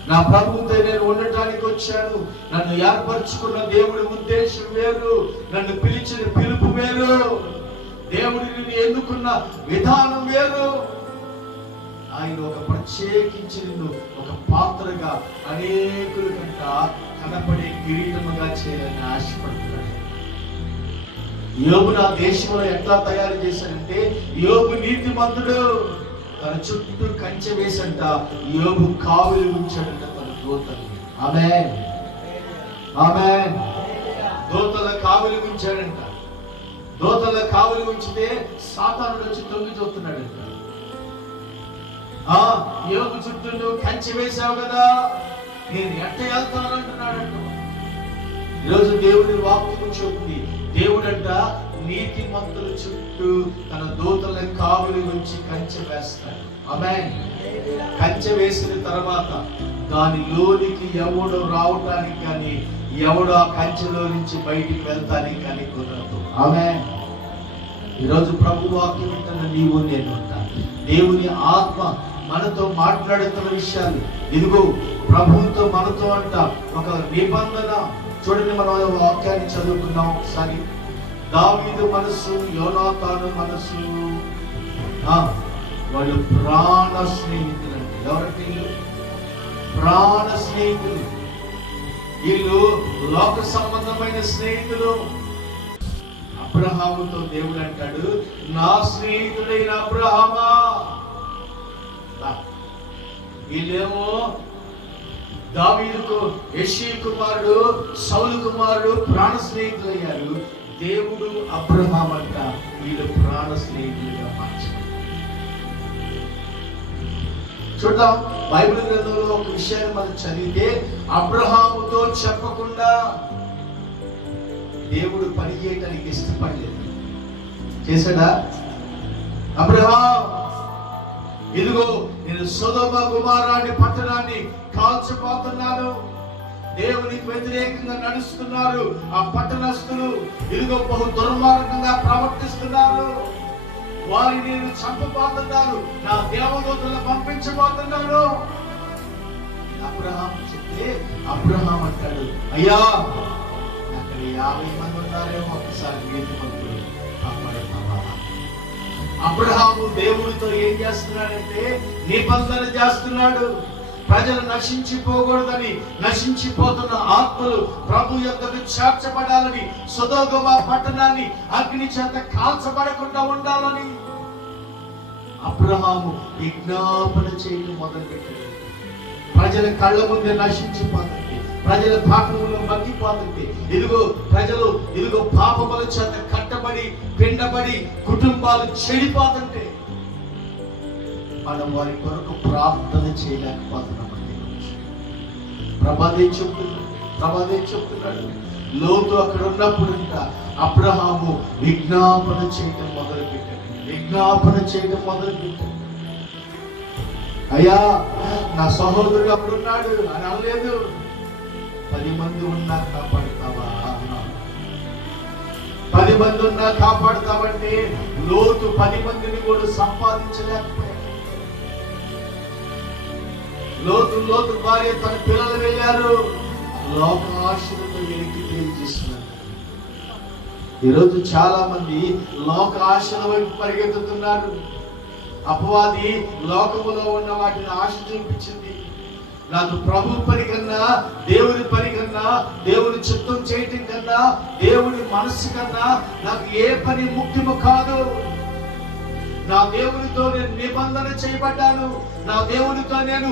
నా ప్రభుతో నేను ఉండటానికి వచ్చాను. నన్ను ఏర్పరచుకున్న దేవుడి ఉద్దేశం వేరు, నన్ను పిలిచిన పిలుపు వేరు, దేవుడిని ఎన్నుకున్న విధానం వేరు. ఆయన ఒక ప్రత్యేకించి నిన్ను ఒక పాత్రగా అనేకుల కంట కనపడే కిరీటముగా చేయాలని ఆశపడుతున్నాడు. యోబు నా దేశంలో ఎట్లా తయారు చేశాడంటే, యోబు నీతిమంతుడు, తన చుట్టూ కంచె వేసంట యోబు కావలి ఉంచాడంట తన దూతలు. ఆమేన్, ఆమేన్. దూతల కావలి ఉంచాడంట. దూతల కావలి ఉంచితే సాతానుడు వచ్చి తొంగి చూస్తున్నాడంట. యోబు చుట్టూ నువ్వు కంచె వేసావు కదా, నేను ఎట్ట వెళ్తాను అంటున్నాడంట. ఈరోజు దేవుని వాక్యం చెబుతుంది, దేవుడంట నీతిమంతుల చుట్టూ తన దూతల కావలి ఉంచి కంచె వేస్తాడు. ఆమేన్. కంచె వేసిన తర్వాత దానిలోనికి ఎవడు రావటానికి కానీ, ఎవడు ఆ కంచెలో నుంచి బయటికి వెళ్తానికి కానీ కుదరదు. ఆమేన్. ఈరోజు ప్రభు వాక్యం వింటున్న నీవు నేను ఉంటాను. దేవుని ఆత్మ మనతో మాట్లాడుతున్న విషయాలు, ఇదిగో ప్రభువుతో మనతో అంట ఒక నిబంధన. చూడండి, మనం వాక్యాన్ని చదువుకున్నాం ఒకసారి. దావీదు మనసు, యోనాతాను మనసు, వాళ్ళు ప్రాణ స్నేహితులు అంటే ఎవరంటే ప్రాణ స్నేహితులు. వీళ్ళు లోక సంబంధమైన స్నేహితులు. అబ్రహాముతో దేవుడు అంటాడు, నా స్నేహితుడైన అబ్రహామా. వీళ్ళేమో దావీదుకు యెషీ కుమారుడు, సౌలు కుమారుడు ప్రాణ స్నేహితులు అయ్యారు. దేవుడు అబ్రహాం అంట వీళ్ళు ప్రాణ స్నేహితులుగా మార్చారు. చూద్దాం, బైబిల్ గ్రంథంలో ఒక విషయాన్ని మనం చదివితే, అబ్రహాముతో చెప్పకుండా దేవుడు పని చేయడానికి ఇష్టపడలేదు. చేశాడా? అబ్రహాం, ఇదిగో నేను సొదొమ గుమొర్రా పట్టణాన్ని కాల్చిపోతున్నాను, దేవునికి వ్యతిరేకంగా నడుస్తున్నారు. ఆ పట్టణస్థులు ఇదిగో బహు దుర్మార్గంగా ప్రవర్తిస్తున్నారు. వారిని నేను చంపబోతున్నాను, నా దేవదూతలను పంపించబోతున్నాను. అబ్రహాం చెప్తే అబ్రహాం అంటాడు, అయ్యా అక్కడ 50 మంది ఉన్నారేమో, ఒకసారి నీతిమంతులు కాపాడుతావా? అబ్రహాము దేవుడితో ఏం చేస్తున్నాడంటే నిబంధన చేస్తున్నాడు. ప్రజలు నశించిపోకూడదని, నశించిపోతున్న ఆత్మలు ప్రభు యొక్కకు చేర్చబడాలని, సొదొమ పట్టణాన్ని అగ్ని చేత కాల్చబడకుండా ఉండాలని అబ్రహాము విజ్ఞాపన చేయడం మొదలుపెట్టాడు. ప్రజల కళ్ళ ముందే నశించిపోతుంది, ప్రజల పాపములో మగ్గిపోతుంది. ఇదిగో పాపముల చేత కట్టబడి పిండబడి కుటుంబాలు చెడిపోతుంటే మనం వారి కొరకు ప్రార్థన చేయలేకపోతున్నామండి. ప్రభాదే చెప్తున్నాడు. లోతు అక్కడ ఉన్నప్పుడు అబ్రహాము విజ్ఞాపన చేయడం మొదలుపెట్టాడు. అయ్యా నా సహోదరుడు అప్పుడున్నాడు అని అనలేదు. 10 మంది ఉన్నా కాపాడుతావా? 10 మంది ఉన్నా కాపాడుతావంటే లోతు 10 మందిని కూడా సంపాదించలేకపోయాడు. లోతు భార్య తన పిల్లలు వెళ్ళారు, లోక ఆశలతో వెలికి చేస్తున్నారు. ఈరోజు చాలా మంది లోక ఆశల వైపు పరిగెత్తుతున్నారు. అపవాది లోకములో ఉన్న వాటిని ఆశ చూపించింది. నాకు ప్రభు పని కన్నా, దేవుని పని కన్నా, దేవుని చిత్తం చేయటం కన్నా, దేవుని మనస్సు కన్నా నాకు ఏ పని ముఖ్యము కాదు. నా దేవునితో నేను నిబంధన చేయబడ్డాను. నా దేవునితో నేను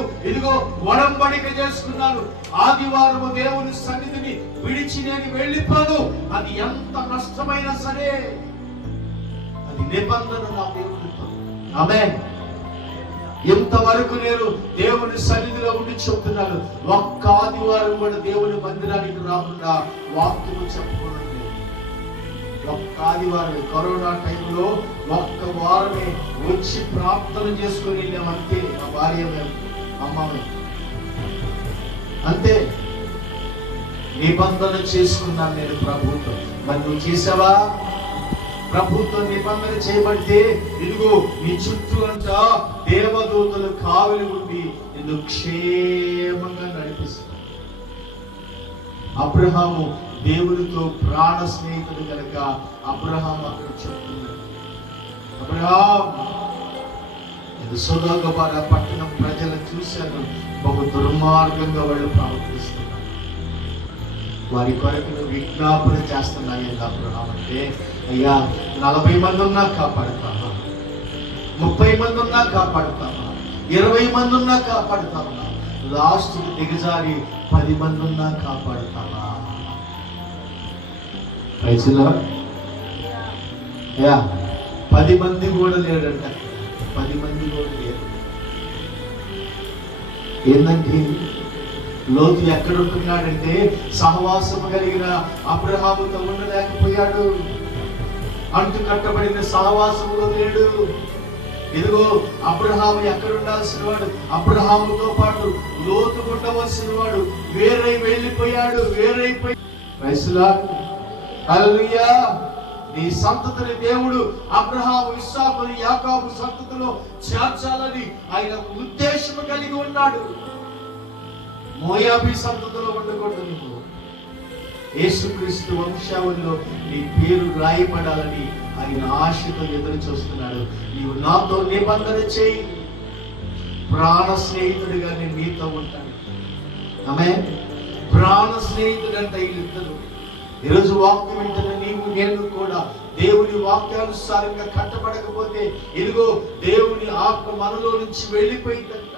ఒడంబడిక చేసుకున్నాను. ఆదివారము దేవుని సన్నిధిని విడిచి నేను వెళ్ళిపోను. అది ఎంత నష్టమైనా సరే అది నిబంధన నా దేవునితో. ఆమేన్. ఇంతవరకు నేను దేవుని సన్నిధిలో ఉండి చెప్తున్నాను, ఒక్క ఆదివారం కూడా దేవుని మందిరానికి రాకుండా వాక్యము చెప్పుకోవడం లేదు. ఒక్క ఆదివారం కరోనా టైంలో ఒక్క వారమే వచ్చి ప్రార్థన చేసుకొని వెళ్ళామంతే. మా భార్య అమ్మాయి అంతే. నిబంధన చేసుకున్నాను నేను ప్రభుతో. మరి నువ్వు చేసావా? ప్రభుత్వం నిబంధన చేయబడితే ఇదిగో నీ చుట్టూ అంతా దేవదూతలు కావలి ఉండి నిన్ను క్షేమంగా నడిపిస్తారు. అబ్రహాము దేవునితో ప్రాణ స్నేహితుడు కనుక అబ్రహాం అక్కడ చెప్తున్నాడు, అబ్రహాం సొదొమ పట్టణం ప్రజలు చూశాను, బహు దుర్మార్గంగా వాళ్ళు ప్రవర్తిస్తున్నారు. వారి కొరకు విజ్ఞాపన చేస్తున్నాయి. అబ్రహాం అంటే, అయ్యా 40 మంది ఉన్నా కాపాడుతావా? 30 మంది ఉన్నా కాపాడుతావా? 20 మంది ఉన్నా కాపాడుతావా? లాస్ట్ దిగజారి 10 మంది ఉన్నా కాపాడుతావా? రైతులా 10 మంది కూడా లేడంట. 10 మంది కూడా లేరు. ఏంటంటే లోతు ఎక్కడ ఉంటున్నాడంటే సహవాసము కలిగిన అబ్రహాముతో ఉండలేకపోయాడు. అంటు కట్టబడిన సహవాసములో లేడు. ఇదిగో అబ్రహాము ఎక్కడ ఉండాల్సిన వాడు, అబ్రహాముతో పాటు లోతు ఉండవలసిన వాడు వేరై వెళ్ళిపోయాడు. హల్లెలూయా. నీ సంతతిని దేవుడు అబ్రహాము, ఇస్సాకు, యాకోబు సంతతిలో చేర్చాలని ఆయన ఉద్దేశం కలిగి ఉన్నాడు. మోయాబీ సంతతిలో ఉండకూడదు. నువ్వు యేసుక్రీస్తు వంశావళిలో నీ పేరు రాయబడాలని ఆయన ఆశతో ఎదురు చూస్తున్నాడు. నీవు నాతో నిబంధన చేయి, ప్రాణ స్నేహితుడిగా నేను మీతో ఉంటాను. ఆమేన్. ప్రాణ స్నేహితుడు అంటే ఇద్దరు. ఈరోజు వాక్యం వింటున్న నీవు నేను కూడా దేవుని వాక్యానుసారంగా కట్టబడకపోతే ఇదిగో దేవుని ఆత్మ మనలో నుంచి వెళ్ళిపోయిందంట.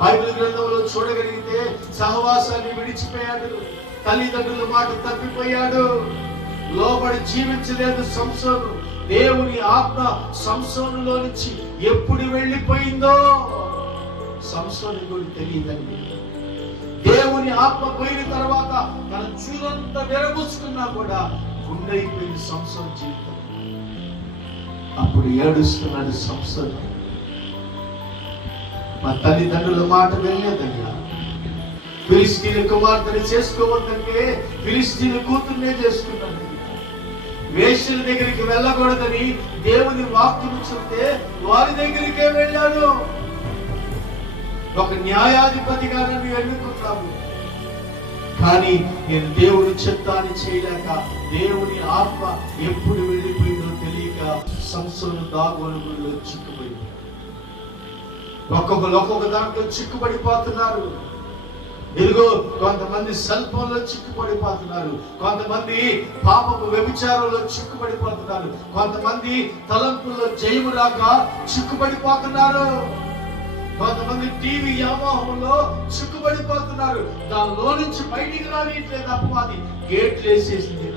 బైబిల్ గ్రంథంలో చూడగలిగితే సహవాసాన్ని విడిచిపోయాడు, తల్లిదండ్రుల మాట తప్పిపోయాడు, లోబడి జీవించలేదు సంసోను. దేవుని ఆత్మ సంసోనులో నుంచి ఎప్పుడు వెళ్ళిపోయిందో సంసోను కూడా తెలియదండి. దేవుని ఆత్మ పోయిన తర్వాత తన చూరంతా విరబుచ్చుకున్నా కూడా గుండెపోయింది సంసోను జీవితం. అప్పుడు ఏడుస్తున్నాడు సంసోను. మా తల్లిదండ్రుల మాట వెళ్ళలేదయ్యా, ఫిలిష్తీయుల కుమార్తెని చేసుకోవద్దంటే ఫిలిష్తీయుల కూతుర్నే చేసుకున్నాడు. వేశ్యల దగ్గరికి వెళ్ళకూడదని దేవుని వాక్యం చెప్తే వారి దగ్గరికే వెళ్ళాడు. ఒక న్యాయాధిపతిగా నన్ను ఎన్నుకున్నాము, కానీ నేను దేవుని చిత్తాన్ని చేయలేక దేవుని ఆత్మ ఎప్పుడు వెళ్ళిపోయిందో తెలియక సంసోను దాగోనుగుల్లో చిక్కుబడి, ఒక్కొక్క దాంట్లో చిక్కుబడిపోతున్నారు. ఇదిగో కొంతమంది సెల్ ఫోన్ లో చిక్కుపడిపోతున్నారు, కొంతమంది పాపపు వ్యభిచారంలో చిక్కుపడిపోతున్నారు, కొంతమంది తలంపుల్లో జయము రాక చిక్కుపడిపోతున్నారు, కొంతమంది టీవీ వ్యామోహంలో చిక్కుపడిపోతున్నారు. దానిలో నుంచి బయటికి రానిట్లేదు అపవాది. గేట్లు వేసేసింది.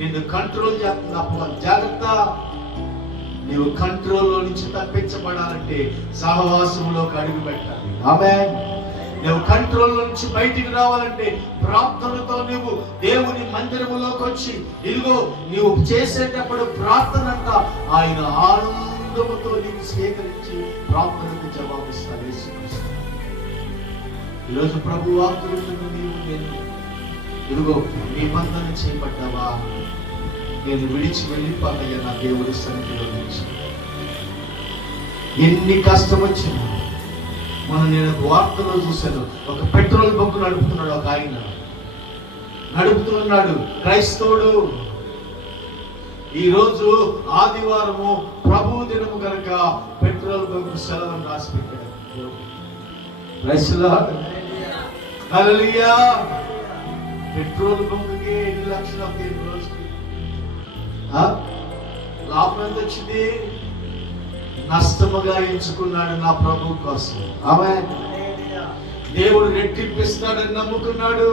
నిన్ను కంట్రోల్ చేస్తుంది అపవాది. జాగ్రత్త. నీవు కంట్రోల్లో నుంచి తప్పించబడాలంటే సహవాసంలోకి అడుగు పెట్టాలి. ఆమేన్. నువ్వు కంట్రోల్ నుంచి బయటికి రావాలంటే ప్రార్థనతో నువ్వు దేవుని మందిరములోకి వచ్చి, ఇదిగో నీవు చేసేటప్పుడు ప్రార్థన అంట ఆయన ఆనందముతో నీవు స్వీకరించి ప్రార్థనకు జవాబిస్తాడు. ఈరోజు ప్రభు వాక్యం నీవు నేను ఇదిగో నిబంధన చేయబడ్డావా, నేను విడిచి వెళ్ళిపోతాయా నా దేవుడి సన్నిధిలో నుంచి. ఎన్ని కష్టం వచ్చింది. నేను వార్తలో చూశాను, ఒక పెట్రోల్ బంక్ నడుపుతున్నాడు, ఒక ఆయన నడుపుతున్నాడు, క్రైస్తవుడు. ఈరోజు ఆదివారము ప్రభు దినము కనుక పెట్రోల్ బంక్ సెలవు రాసి పెట్టాడు. పెట్రోల్ బంక్కి ఎన్ని లక్షలు అవుతాయి రోజుకి? లాభం ఎంత వచ్చింది? నష్టముగా ఎంచుకున్నాడు నా ప్రభు కోసం. ఆమేన్. దేవుడు రెట్టింపిస్తాడని నమ్ముకున్నాడు.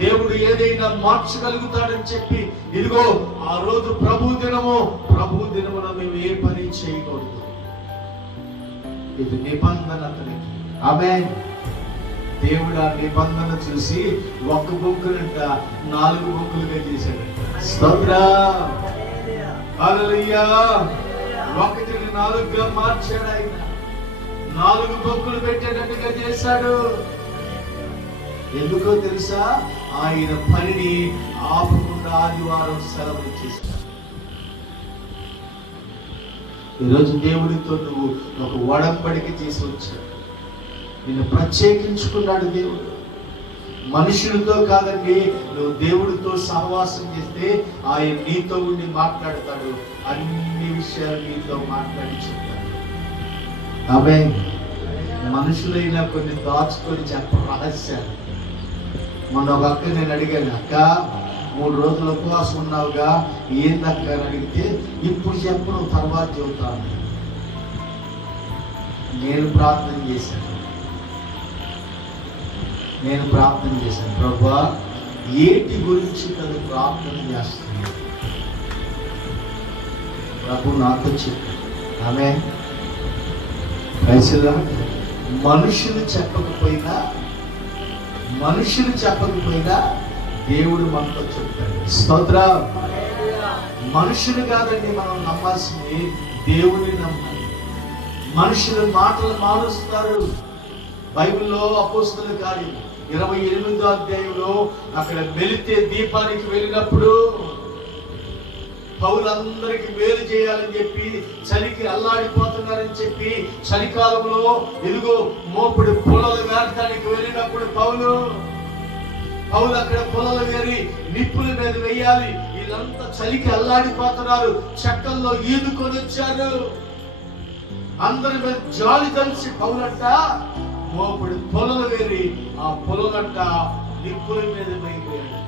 దేవుడు ఏదైనా మార్చగలుగుతాడని చెప్పి, ఇదిగో ఆ రోజు ప్రభు దినమున మేము ఏ పని చేయకూడదు. ఇది నిబంధన అతనికి. ఆమేన్. దేవుడు ఆ నిబంధన చూసి ఒక్క బొక్కులంట 4 బొక్కులుగా చేశాడంట. స్తోత్రం. హల్లెలూయా. 1ని 4గా మార్చాడు ఆయన. 4 బొక్కులు పెట్టేటట్టుగా చేశాడు. ఎందుకో తెలుసా? ఆయన పనిని ఆపకుండా ఆదివారం సెలవు ఇచ్చేశాడు. ఈరోజు దేవుడితో నువ్వు ఒక ఒడంబడిక చేసి వచ్చాడు. నిన్ను ప్రత్యేకించుకున్నాడు దేవుడు. మనుషులతో కాదండి, నువ్వు దేవుడితో సహవాసం చేస్తే ఆయన నీతో ఉండి మాట్లాడతాడు. అన్ని విషయాలు నీతో మాట్లాడి చెప్తాడు. ఆమేన్. మనుషులైనా కొన్ని దాచుకొని చెప్ప రహస్యాలు. మొన్న ఒక అక్క నేను అడిగాను, అక్క 3 రోజులు ఉపవాసం ఉన్నావుగా, ఏందక్క అని అడిగితే, ఇప్పుడు చెప్పు, నువ్వు తర్వాత చెబుతాను. నేను ప్రార్థన చేశాను. ప్రభువా, ఏటి గురించి తను ప్రార్థన చేస్తున్నాను? ప్రభు నాతో చెప్పాడు. ఆమేన్. మనుషులు చెప్పకపోయినా దేవుడు మనతో చెప్తాడు. స్తోత్రం. మనుషులు కాదండి మనం నమ్మాల్సింది, దేవుడిని నమ్మాలి. మనుషులు మాటలు మారుస్తారు. బైబిల్లో అపోస్తలుల కార్యం 28వ అధ్యాయంలో అక్కడ వెలితే దీపానికి వెళ్ళినప్పుడు పౌలందరికి మేలు చేయాలని చెప్పి, చలికి అల్లాడిపోతున్నారని చెప్పి, చలికాలంలో ఇదిగో మోపుడు పొలాలు వేరటానికి వెళ్ళినప్పుడు పౌలు అక్కడ పొలాలు వేరి నిప్పుల మీద వేయాలి. వీళ్ళంతా చలికి అల్లాడిపోతున్నారు. చెక్కల్లో ఈదుకొని వచ్చారు. అందరి మీద జాలి కలిసి పౌలంట మోపుడు పొలాలు వేరి ఆ పొలంట నిప్పుల మీద వేయబోయాడు.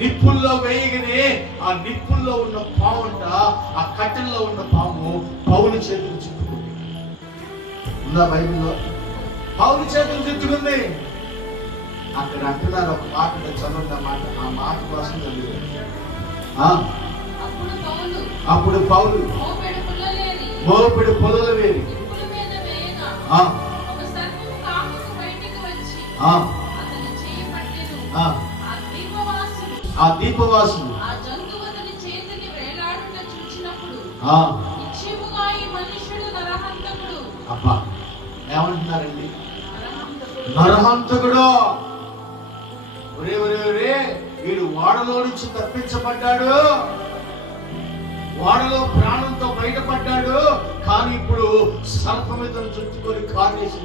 నిప్పుల్లో వేయగానే ఆ నిప్పుల్లో ఉన్న పాము అంట, ఆ కట్టెల్లో ఉన్న పాము పౌలు చేతులు చుట్టుకుంది. ఉందా బైబిల్లో? పౌలు చేతులు చుట్టుకుంది. అక్కడ అంటున్నారు ఒక మాట, చదువుతున్న మాట, ఆ మాట కోసం చదివారు. అప్పుడు పౌలు మోపిడి పొలలు వేరి ఆ దీపవాసులు అబ్బా ఏమంటున్నారండి? నరహంతకుడు, ఒరే ఒరే ఒరే, వీడు ఓడలో నుంచి తప్పించబడ్డాడు, ఓడలో ప్రాణంతో బయటపడ్డాడు, కానీ ఇప్పుడు సర్పమితను చుట్టుకొని కాలేసి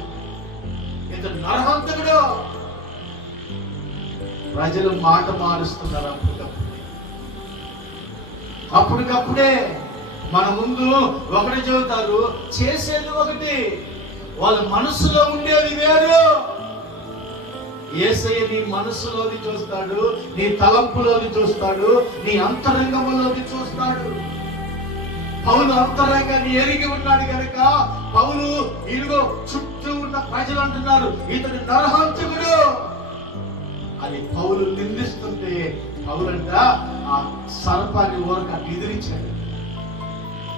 ఇతను నరహంతకుడు. ప్రజలు మాట మారుస్తున్నారు అప్పటికప్పుడే. మన ముందు ఒకటి చెబుతారు, చేసేది ఒకటి, వాళ్ళ మనసులో ఉండేది వేరు. యేసయ్య నీ మనసులోని చూస్తాడు, నీ తలంపులోని చూస్తాడు, నీ అంతరంగంలోని చూస్తాడు. పౌలు అంతరంగాన్ని ఎరిగి ఉన్నాడు కనుక పౌలు ఇదిగో చుట్టూ ఉన్న ప్రజలు అంటున్నారు, ఇతడు నరహంతకుడు అని పౌలు నిందిస్తుంటే పౌలంట ఆ సర్పాన్ని ఊరక ఎదిరించాడు.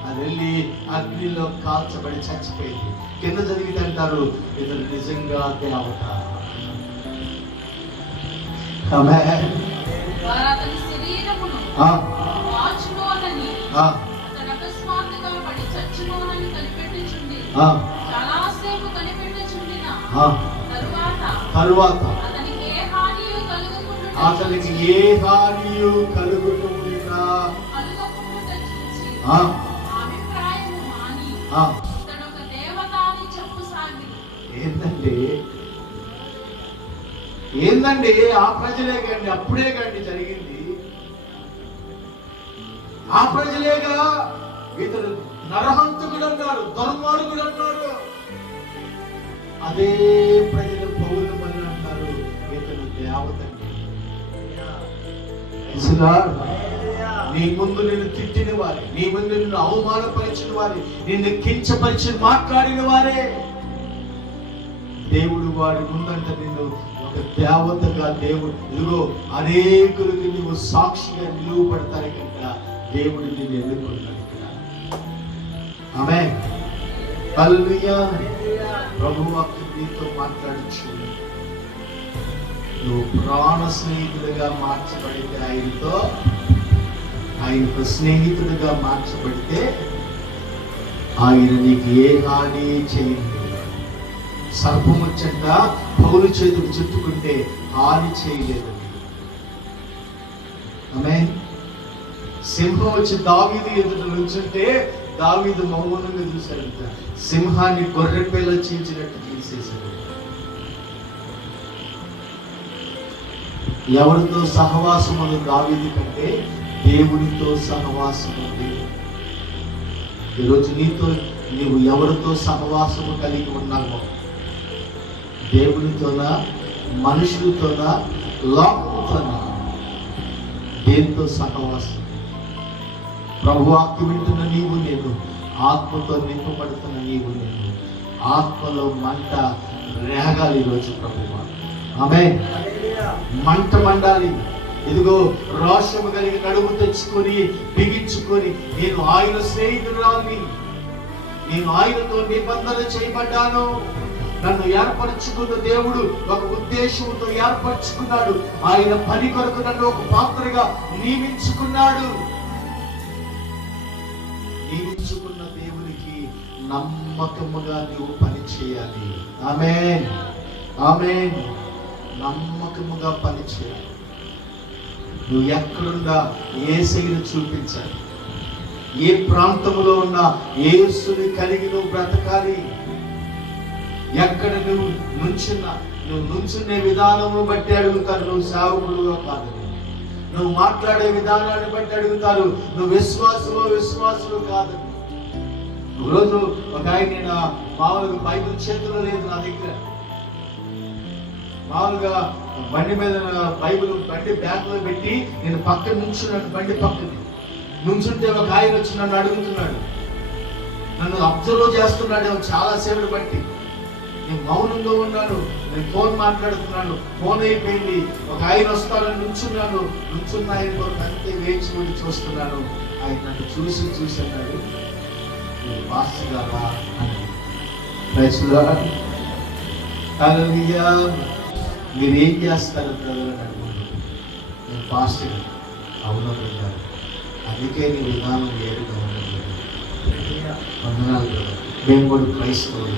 అది వెళ్ళి అగ్నిలో కాల్చబడి చచ్చిపోయింది. కింద జరిగితే అంటారు, ఇతడు నిజంగా దేవత. తరువాత అతనికి ఏ హానియు కలుగుతుందా? ఏందండి ఆ ప్రజలే కండి, అప్పుడే కండి జరిగింది. ఆ ప్రజలేగా ఇతడు నరహంతకుడు అన్నారు, దుర్మార్గుడు అన్నారు. అదే ప్రజలు పౌలు మని అంటారు, ఇతడు దేవత. నీ ముందు నిన్ను తిట్టిన వారి, నీ ముందు నిన్ను అవమానపరిచిన వారి, నిన్ను కించపరిచి మాట్లాడిన వారే దేవుడు వాడి ముందంట నిన్ను ఒక దేవతగా, దేవుడు ఇదిగో అనేకులకి నువ్వు సాక్షిగా నిలువబడతారు కనుక దేవుడు నిన్ను ఎన్నుకున్నాడు. ఆమేన్, హల్లెలూయా. ప్రభువు నీతో మాట్లాడచ్చు. నువ్వు ప్రాణ స్నేహితుడిగా మార్చబడితే ఆయనకు స్నేహితుడిగా మార్చబడితే ఆయన నీకు ఏ హాని చేయండి. సర్పం వచ్చంట పౌలు చేతులు చుట్టుకుంటే హాని చేయలేదు. ఆమేన్. సింహం వచ్చి దావీదు ఎదుట నుంచుంటే దావీదు మౌనంగా చూశాడంట. సింహాన్ని గొర్రె పిల్ల చీల్చినట్టు తీసేశాడు. ఎవరితో సహవాసం ఉంది దావీదు కంటే దేవునితో సహవాసం ఉంది. ఈరోజు నీవు ఎవరితో సహవాసము కలిగి ఉన్నావో, దేవునితోనా, మనుషులతోనా, లోకంతోనా, దేనితో సహవాసం? ప్రభు వాక్కు వింటున్న నీవు నేను, ఆత్మతో నింపబడుతున్న నీవు నేను, ఆత్మలో మంట రేగాలి ఈరోజు ప్రభువా. ఆమేన్. మంట మండాలి. ఇదిగో రోషము కలిగి నడుము తెచ్చుకొని బిగించుకొని, నేను ఆయన స్నేహితురాలిని, నేను ఆయనతో నిబంధన చేయబడ్డాను, నన్ను ఏర్పరచుకున్న దేవుడు ఒక ఉద్దేశంతో ఏర్పరచుకున్నాడు, ఆయన పని కొరకు నన్ను ఒక పాత్రగా నియమించుకున్నాడు. నియమించుకున్న దేవునికి నమ్మకముగా నువ్వు పని చేయాలి. ఆమేన్, ఆమేన్. నమ్మకముగా పని చేయాలి. నువ్వు ఎక్కడున్నా యేసుని చూపించాలి. ఏ ప్రాంతంలో ఉన్నా యేసుని కలిగి నువ్వు బ్రతకాలి. ఎక్కడ నువ్వు నుంచునే విధానము బట్టి అడుగుతారు నువ్వు సేవకుడుగా కాదు. నువ్వు మాట్లాడే విధానాన్ని బట్టి అడుగుతారు నువ్వు విశ్వాసులు కాదు. రోజు ఒక ఆయన, నేను మామూలుగా బైబిల్ చేతిలో లేదు నా దగ్గర, మామూలుగా బండి మీద బైబిల్ బండి బ్యాగ్ లో పెట్టి నేను పక్కన నుంచున్నాను. బండి పక్కన నుంచుంటే ఒక ఆయన వచ్చి నన్ను అడుగుతున్నాడు, నన్ను అబ్జర్వ్ చేస్తున్నాడు చాలా సేపటి బట్టి. నేను మౌనంగా ఉన్నాను, నేను ఫోన్ మాట్లాడుతున్నాను, ఫోన్ అయిపోయింది. ఒక ఆయన వస్తానని నుంచున్న ఆయన కొరకు అంతే వేచి ఉండి చూస్తున్నాను. ఆయన నన్ను చూసి అన్నాడు, పాస్టర్ గారా అని. హల్లెలూయా. మీరేం చేస్తారు బ్రదర్ అని అడుగుతున్నాను. నేను పాస్టర్. అవును బ్రదర్, అందుకే నీ విధానం వేరుగా ఉన్నది. వందనాలు బ్రదర్, మేము కూడా క్రైస్తవులు.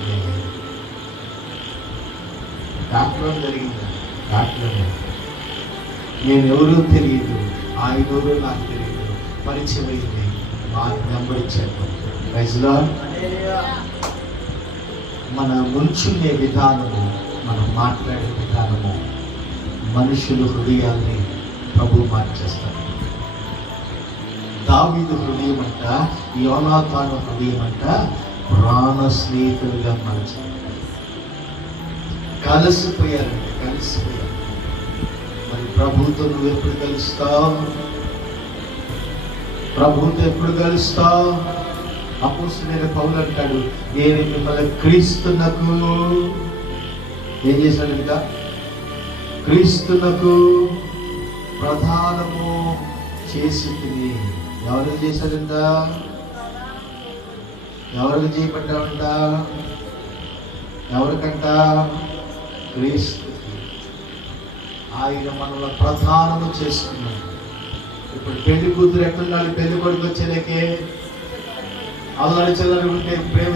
దాంట్లో జరిగింది, దాంట్లోనే. నేను ఎవరో తెలియదు, ఆయన ఎవరో నాకు తెలియదు, పరిచయం అయింది, మాకు వెంబడించాను. రైజ్లో మన ముంచునే విధానము, మనం మాట్లాడే విధానము మనుషుల హృదయాల్ని ప్రభు మార్చేస్తాడు. దావీదు హృదయం అంట, యోనాతాను హృదయం అంట ప్రాణ స్నేహితులుగా మార్చారు. కలిసిపోయారంట, కలిసిపోయారు. మరి ప్రభుతో నువ్వు ఎప్పుడు కలుస్తావు? ప్రభుతో ఎప్పుడు కలుస్తావు? అపోస్తలుడైన పౌలు అంటాడు, నేను మిమ్మల్ని క్రీస్తునకు ఏం చేశాడంట? క్రీస్తునకు ప్రధానము చేసి తిని. ఎవరికి చేశాడంట? ఎవరికి చేయబడ్డాడంట? ఎవరికంట? క్రీస్తు. ఆయన మనల్ని ప్రధానము చేసుకున్నాడు. ఇప్పుడు పెళ్లి కూతురు ఎట్లున్నాడు? పెళ్లి కొడుకు వచ్చేలేకే అల్లరి చిల్లరి ఉంటే ప్రేమ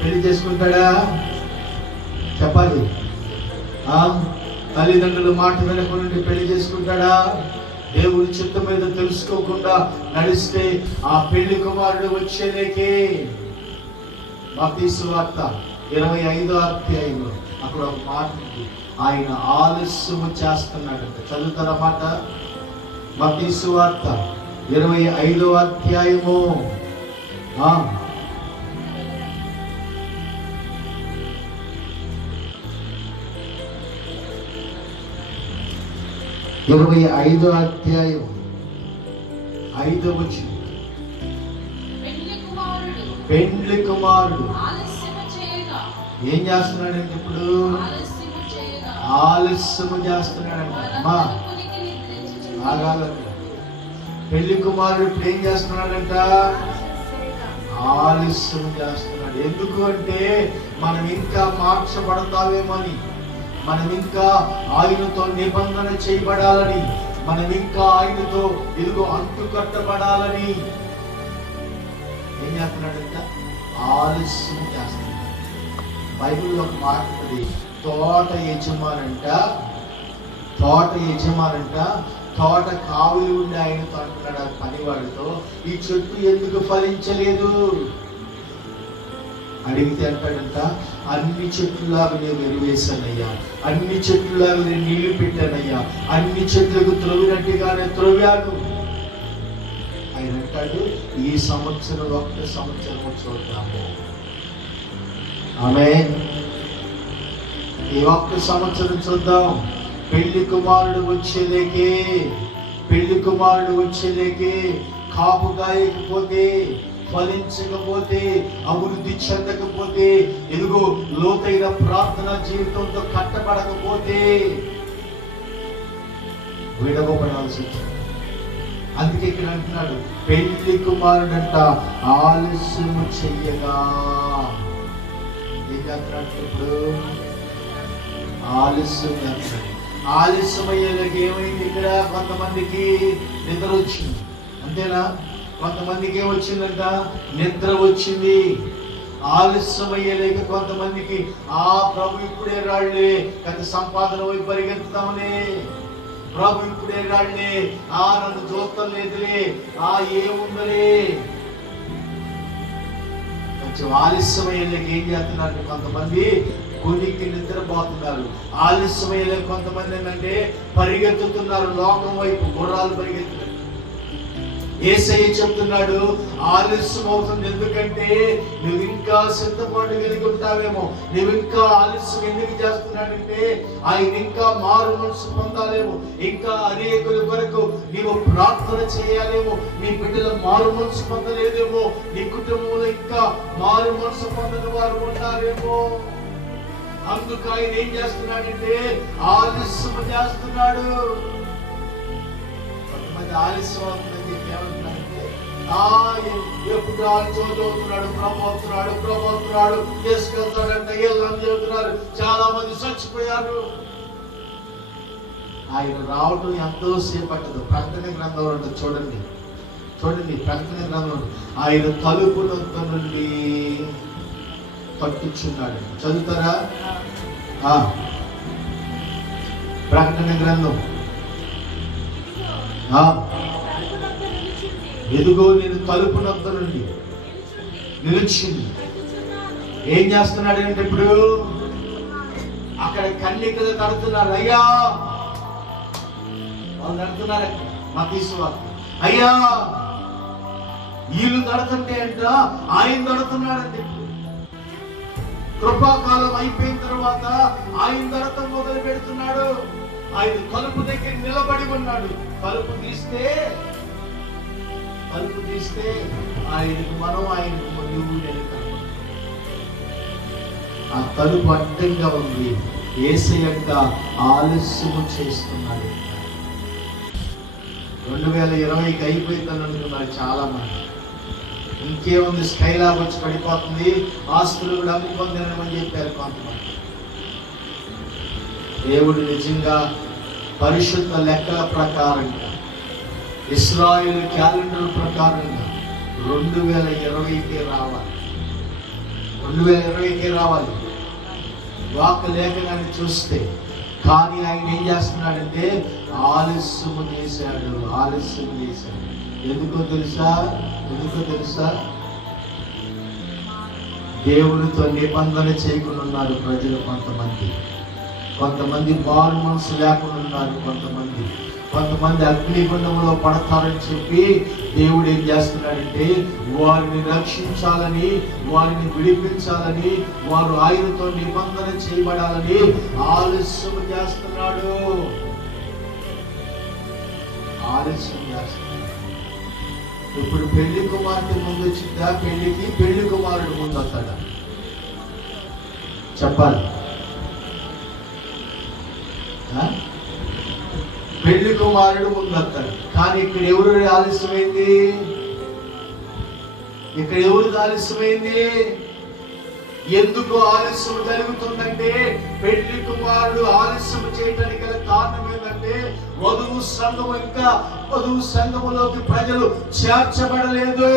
పెళ్లి చేసుకుంటాడా? చెప్పాలి. తల్లిదండ్రులు మాట వినకుండా పెళ్లి చేసుకుంటాడా? దేవుడి చిత్తం మీద తెలుసుకోకుండా నడిస్తే ఆ పెళ్లి కుమారుడు వచ్చేలేకే. మత్తయి సువార్త 25వ అధ్యాయంలో అక్కడ ఒక మాట ఉంది, ఆయన ఆలస్యము చేస్తున్నాడంట. చదువుతారా మాట? మత్తయి సువార్త 25వ అధ్యాయము 25వ అధ్యాయం 5వ వచనం. పెండ్లి కుమారుడు ఏం చేస్తున్నాడంటే ఇప్పుడు? ఆలస్యము చేస్తున్నాడంట. అమ్మా ఆగాలంట. పెళ్లి కుమారుడు ఇప్పుడు ఏం చేస్తున్నాడంట? ఆలస్యం చేస్తున్నాడు. ఎందుకు అంటే మనం ఇంకా మార్చబడతావేమని, మనం ఇంకా ఆయనతో నిబంధన చేయబడాలని, మనం ఇంకా ఆయనతో ఇదిగో అంటు కట్టబడాలని ఏం చేస్తున్నాడంట? ఆలస్యం చేస్తున్నాడు. బైబిల్లో ఒక మాట ఉంది, తోట యజమానంట తోట కావులు ఉండి ఆయనతో అంటున్నాడు ఆ పనివాడితో, ఈ చెట్టు ఎందుకు ఫలించలేదు అడిగితే అంటాడంట, అన్ని చెట్లులాగా నేను ఎరువేశానయ్యా, అన్ని చెట్లులాగా నేను నీళ్లు పెట్టానయ్యా, అన్ని చెట్లకు త్రొవినట్టుగానే త్రొవ్వాను. ఆయన అంటాడు, ఈ సంవత్సరం ఒక్క సంవత్సరం చూద్దాము. ఆమేన్. ఈ ఒక్క సంవత్సరం చూద్దాం. పెళ్లి కుమారుడు వచ్చేలేకే కాపు కాయకపోతే, ఫలించకపోతే, అభివృద్ధి చెందకపోతే, ఎదుగో లోతైన ప్రార్థన జీవితంతో కట్టబడకపోతే విడవబడాల్సి వచ్చింది. అందుకే ఇక్కడ అంటున్నాడు, పెళ్లి కుమారుడంట ఆలస్యము చెయ్యగా. ఏం చేస్తున్నాడు ఇప్పుడు? ఆలస్యం చేస్తున్నాడు. ఆలస్యం అయ్యేలాగా ఏమైంది? ఇక్కడ కొంతమందికి నిద్ర వచ్చింది, అంతేనా? కొంతమందికి ఏమొచ్చిందంట? నిద్ర వచ్చింది. ఆలస్యం అయ్యేలేక కొంతమందికి ప్రభు ఇప్పుడే రాళ్లే, గత సంపాదన వైపు పరిగెత్తుతామని, ప్రభు ఇప్పుడే రాళ్లే, నన్ను చూస్తం లేదులే, ఏముందలే. కొంచెం ఆలస్యం అయ్యేలేక ఏం చేస్తున్నారు? కొంతమంది కొనికి నిద్రపోతున్నారు. ఆలస్యమయ్యే కొంతమంది ఏంటంటే పరిగెత్తుతున్నారు లోకం వైపు, గుర్రాలు పరిగెత్తుతున్నారు. యేసయ్య చెప్తున్నాడు, ఆలస్యం అవుతుంది. ఎందుకంటే నువ్వు ఇంకా సిద్ధపాటు కలిగి ఉంటావేమో. నువ్వు ఇంకా ఆలస్యం ఎందుకు చేస్తున్నాడంటే ఆయన ఇంకా మారు మనసు పొందాలేమో, ఇంకా అనేకుల వరకు నీవు ప్రార్థన చేయాలేమో, నీ బిడ్డల మారు మనసు పొందలేదేమో, నీ కుటుంబంలో ఇంకా మారు మనసు పొందని వారు ఉంటారేమో. అందుకు ఆయన ఏం చేస్తున్నాడంటే ఆలస్యం చేస్తున్నాడు. కొంతమంది ఆలస్యం అవుతుందని చెప్పి ఏమంటున్నారంటే ఎప్పుడు ఆలస్యం చదువుతున్నాడు, ప్రభుత్వాడు చేసుకెళ్తాడంట, ఇళ్ళని చదువుతున్నారు, చాలా మంది చచ్చిపోయారు. ఆయన రావటం ఎంతో సేపు పట్టదు. ప్రకటన గ్రంథంలో ఉంటుంది, చూడండి ప్రకటన గ్రంథంలో ఆయన తలుపునంత నుండి పట్టుచున్నాడు. చదువుతారా? ప్రకటన గ్రంథం, ఎదుగో నేను తలుపు నొద్ద నుండి నిలిచింది. ఏం చేస్తున్నాడు అంటే ఇప్పుడు అక్కడ కన్యకలు తడుతున్నారు. అయ్యా వాళ్ళు తడుతున్నారు. అయ్యా వీళ్ళు తడుతుంటే అంట ఆయన తడుతున్నాడంటే. కృపాకాలం అయిపోయిన తర్వాత ఆయన తడతం మొదలు పెడుతున్నాడు. ఆయన తలుపు దగ్గర నిలబడి ఉన్నాడు. తలుపు తీస్తే ఆయనకు మనం, ఆయనకు నువ్వు నేను. ఆ తలుపు అడ్డంగా ఉంది. యేసయ్య ఆలస్యము చేస్తున్నాడు. 2020కి అయిపోయిందని అనుకున్నారు చాలా మంది. ఇంకేముంది, స్కైలాబ్ వచ్చి పడిపోతుంది, ఆస్తులు కూడా అమ్ముకొని తినమని చెప్పారు కొంతమంది. దేవుడు నిజంగా పరిశుద్ధ లెక్కల ప్రకారంగా, ఇశ్రాయేలు క్యాలెండర్ ప్రకారంగా 2020కే రావాలి. 2020కే రావాలి. వాక్ లేఖనాన్ని చూస్తే. కానీ ఆయన ఏం చేస్తున్నాడంటే ఆలస్యము చేశాడు. ఎందుకో తెలుసా? దేవునితో నిబంధన చేయకుండా ఉన్నారు ప్రజలు. కొంతమంది మారు మనసు లేకుండా ఉన్నారు. కొంతమంది అగ్నిగుండంలో పడతారని చెప్పి దేవుడు ఏం చేస్తున్నాడంటే వారిని రక్షించాలని, వారిని విడిపించాలని, వారు ఆయనతో నిబంధన చేయబడాలని ఆలస్యం చేస్తున్నాడు. ఇప్పుడు పెళ్లి కుమార్తె ముందు వచ్చిందా పెళ్లికి? పెళ్లి కుమారుడు ముందు వస్తాడా? చెప్పాలి. పెళ్లి కుమారుడు ముందు వస్తాడు. కానీ ఇక్కడ ఎవరు ఆలస్యమైంది? ఎందుకు ఆలస్యం జరుగుతుందంటే పెళ్లి కుమారుడు ఆలస్యం చేయడానికి గల కారణం ఏంటంటే వధువు సంఘములోకి ప్రజలు చేర్చబడలేదు.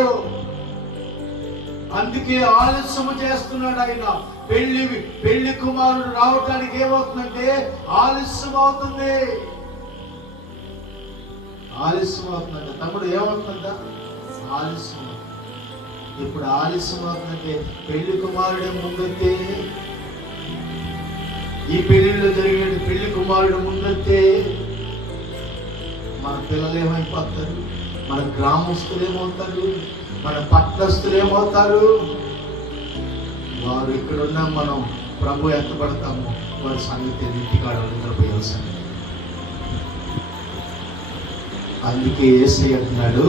అందుకే ఆలస్యం చేస్తున్నాడు ఆయన. పెళ్లి కుమారుడు రావటానికి ఏమవుతుందంటే ఆలస్యం అవుతుంది. తమ్ముడు ఏమవుతుందా? ఆలస్యం. ఇప్పుడు ఆలస్యం అవుతుందంటే పెళ్లి కుమారుడే ముందెత్తే, ఈ పెళ్లిలో జరిగే పెళ్లి కుమారుడు ముందెత్తే మన పిల్లలు ఏమైపోతారు? మన గ్రామస్తులు ఏమవుతారు? మన పట్టణస్తులు ఏమవుతారు? వారు ఇక్కడున్నా మనం ప్రభు ఎత్తపడతాము. వారి సంగతి ఇంటికాడ నిద్రపోయాల్సింది. అందుకే యేసయ్య అంటున్నాడు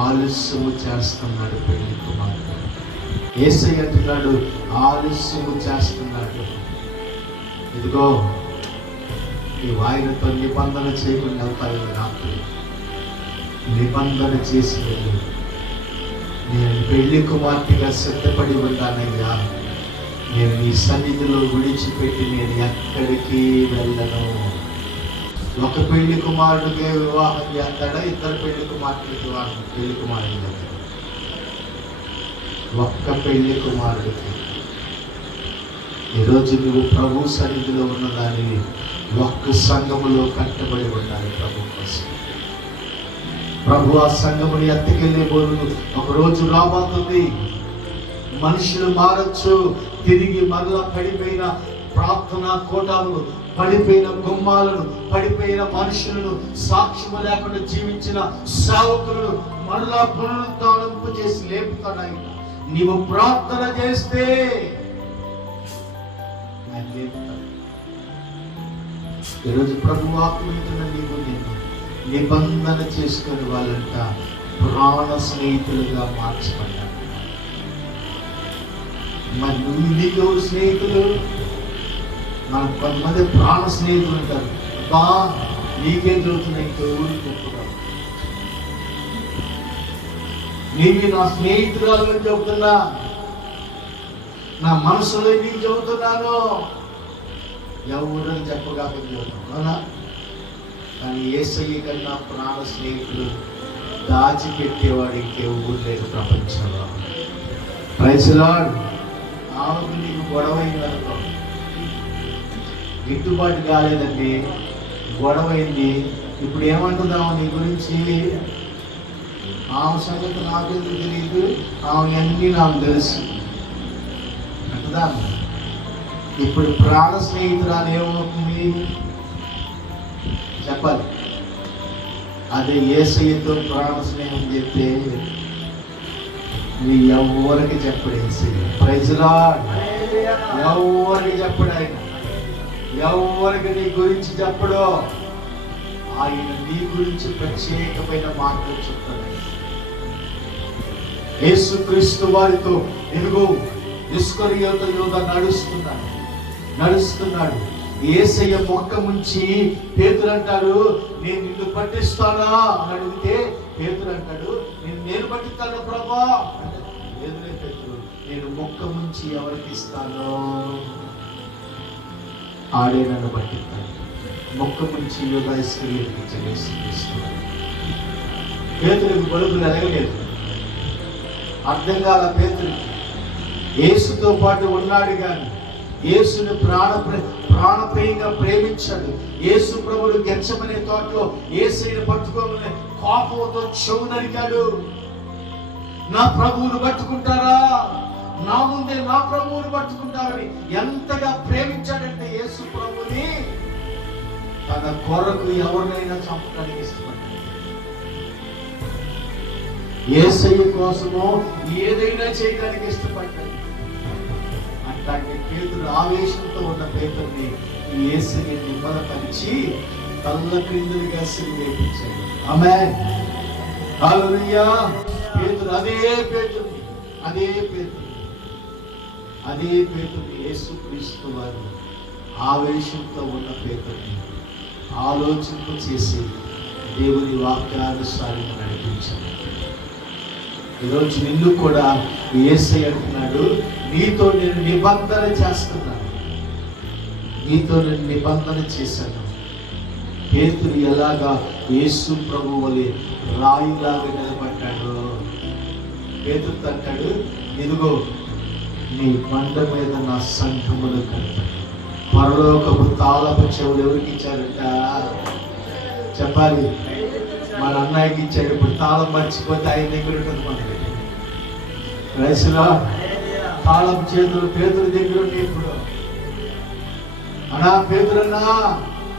ఆలస్యము చేస్తున్నాడు పెళ్లి కుమారుడు. యేసయ్య అంటున్నాడు ఆలస్యము చేస్తున్నాడు. ఇదిగో ఈ ఆయనతో నిబంధన చేయకుండా వెళ్తాయి. రాత్రి నిబంధన చేసి నేను పెళ్లి కుమార్తెగా సిద్ధపడి ఉంటానయ్యా. నేను నీ సన్నిధిలో విడిచిపెట్టి నేను ఎక్కడికి వెళ్ళను. ఒక పెళ్లి కుమారుడికి వివాహం చేస్తాడా? ఇద్దరు పెళ్లి కుమార్తెలకు వివాహం? పెళ్లి కుమారుడు ఒక్క పెళ్లి కుమారుడికి. ఈరోజు నువ్వు ప్రభు సన్నిధిలో ఉన్నదానివి ఒక్క సంఘములో కట్టబడి ఉండాలి ప్రభు కోసం. ప్రభు ఆ సంఘముని ఎత్తుకెళ్ళే బోధులు ఒకరోజు రాబోతుంది. మనుషులు మారచ్చు. తిరిగి మరలా పడిపోయిన ప్రార్థనా కోటాలను, పడిపోయిన గుమ్మాలను, పడిపోయిన మనుషులను, సాక్ష్యము లేకుండా జీవించిన సేవకులను మరలా పునరుద్ధరింపు చేసి లేపుతాడు ఆయన. నీవు ప్రార్థన చేస్తే ఈరోజు ప్రభు ఆత్మీయుతున్న నీవు నేను నిబంధన చేసుకుని వాళ్ళంట ప్రాణ స్నేహితులుగా మార్చబడ్డారు. మరి నువ్వు నీకు స్నేహితులు? మనకు కొంతమంది ప్రాణ స్నేహితులు ఉంటారు. నీకేం చదువుతున్నాయి ఇంకెవరు చెప్తున్నారు? నీవి నా స్నేహితురాలు అని చెబుతున్నా, నా మనసులో నీకు చెబుతున్నాను. ఎవరని చెప్పగాక చెబుతున్నా. కానీ యేసయ్య కన్నా ప్రాణ స్నేహితులు దాచిపెట్టేవాడు ఇంకెవరు లేదు ప్రపంచంలో. Praise lord. ఆమెకు నీకు గొడవ అయిందనుకో, గిట్టుబాటు కాలేదండి, గొడవైంది. ఇప్పుడు ఏమంటున్నావు నీ గురించి? ఆమె సంగతి నాకెందుకు తెలియదు, ఆమె అన్నీ నాకు తెలుసు అంటుదా. ఇప్పుడు ప్రాణ స్నేహితురాలు ఏమవుతుంది చెప్పాలి? అదే యేసయ్యతో ప్రాణ స్నేహం చెప్తే నీ ఎవరికి చెప్పడు యేసయ్య. Praise lord. ఎవరికి చెప్పడు ఆయన, ఎవరికి నీ గురించి చెప్పడు. ఆయన నీ గురించి ప్రత్యేకమైన మాటలు చెప్తాడు. యేసుక్రీస్తు వారితో ఇదిగో ఇస్కరియోతు యూద నడుస్తున్నాడు. యేసయ్య మొక్క ముంచి పేతురు అంటాడు, నేను నిన్ను పట్టిస్తానా అని అడిగితే పేతురు అంటాడు, నేను పట్టిస్తాను ప్రభా. లేదులే పేతురు, నేను మొక్క ముంచి ఎవరికి ఇస్తాను? ఆడే నన్ను పట్టిస్తాను. మొక్క ముంచి యూదా ఇస్కరియోతుకు ఇస్తున్నాడు. పేతురుకి బలుగులు ఎరగలేదు, అర్థం కాల పేతురుకి. యేసుతో పాటు ఉన్నాడు కానీ యేసుని ప్రాణప్రియంగా ప్రేమించాడు. యేసు ప్రభుడు గెచ్చమనే తోటలో యేసుని పట్టుకోమని కోపంతో చెవు నరికాడు. నా ప్రభువును పట్టుకుంటారా, నా ముందే నా ప్రభువును పట్టుకుంటారని ఎంతగా ప్రేమించాడంటే యేసు ప్రభుని తన కొరకు ఎవరినైనా చంపడానికి ఇష్టపడ్డాడు. యేసయ్య కోసము ఏదైనా చేయడానికి ఇష్టపడ్డాడు. అట్లాంటి పేతురు ఆవేశంతో ఉన్న పేతుర్ని యేసుని నిమ్మలపరిచి తల్ల క్రిందులుగా సిలువేపించాడు. ఆమేన్, హల్లెలూయా. పేతురు అదే పేతురు యేసుక్రీస్తు వారు ఆవేశంతో ఉన్న పేతుర్ని ఆలోచింపు చేసి దేవుని వాక్యానుసారంగా నడిపించాడు. ఈరోజు నిన్ను కూడా యేసయ్య అంటున్నాడు, నీతో నేను నిబంధన చేస్తున్నాను, నీతో నేను నిబంధన చేశాను. పేతురు ఎలాగా యేసు ప్రభు వలె రాయిలాగా నిలబడ్డాడు. పేతురు అంటాడు, ఇదిగో నీ బండ మీద నా సంఘములు కట్టాను. పరలోకపు తాళపు చెవులు ఎవరికి ఇచ్చారంట చెప్పాలి? మన అన్నయ్యకి ఇచ్చాడు. ఇప్పుడు తాళం మర్చిపోతే ఆయన దగ్గర ఉంటుంది మనకి. రైసులా తాళం చేతులు పేతురు దగ్గర ఉండి ఇప్పుడు అన్నా పేతురన్నా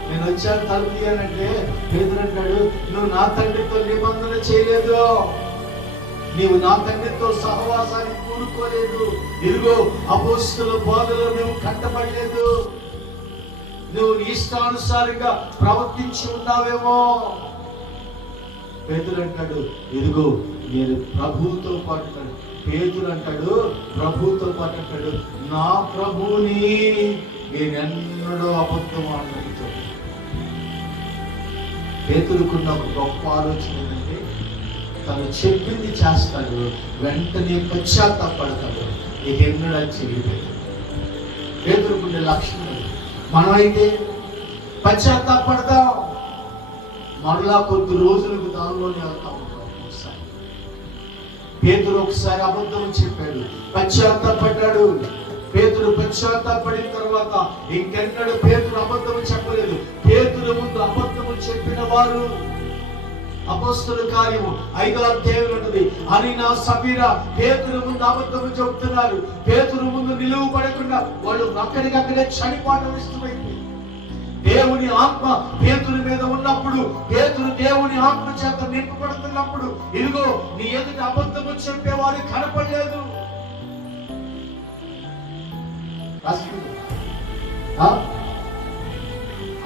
నేను వచ్చాను తలుపు తీయనంటే పేతురు అంటాడు, నువ్వు నా తండ్రితో నిబంధన చేయలేదు, నీవు నా తండ్రితో సహవాసానికి కూడుకోలేదు, ఇదిగో అపోస్తుల బోధలో నువ్వు కట్టబడలేదు, నువ్వు ఇష్టానుసారంగా ప్రవర్తించి ఉన్నావేమో. పేతురు అంటాడు, ఇదిగో నేను ప్రభువుతో పాటు. పేతురు అంటాడు ప్రభువుతో పాటు అంటాడు, నా ప్రభువుని నేనెన్నడూ అబద్ధం ఆడలేదు. పేతురుకున్న ఒక గొప్ప ఆలోచన ఏంటంటే తను చెప్పింది చేస్తాడు, వెంటనే పశ్చాత్తాపడతాడు, నీకు ఎన్నడూ చెల్లిపోయాడు. పేతురుకునే లక్షణం. మనమైతే పశ్చాత్తాపడతాం, మరలా కొద్ది రోజులకు దానిలోనే వెళ్తా ఉంటాం. పేతురు ఒకసారి అబద్ధం చెప్పాడు, పశ్చాత్తాపడ్డాడు. పేతురు పశ్చాత్తాపడిన తర్వాత ఇంకెన్నడూ పేతురు అబద్ధం చెప్పలేదు. పేతురు ముందు అబద్ధము చెప్పిన వారు అపోస్తలుల కార్యము 5వ అధ్యాయం ఉంటుంది. అనినా సఫీరా పేతురు ముందు అబద్ధము చెబుతున్నారు. పేతురు ముందు నిలువ పడకుండా వాళ్ళు అక్కడికక్కడే చనిపోవడం ఇష్టమైంది. దేవుని ఆత్మ పేతురు మీద ఉన్నప్పుడు, పేతురు దేవుని ఆత్మ చేత నింపబడుతున్నప్పుడు, ఇదిగో నీ ఎదుటి అబద్ధము చెప్పేవారు కనపడలేదు.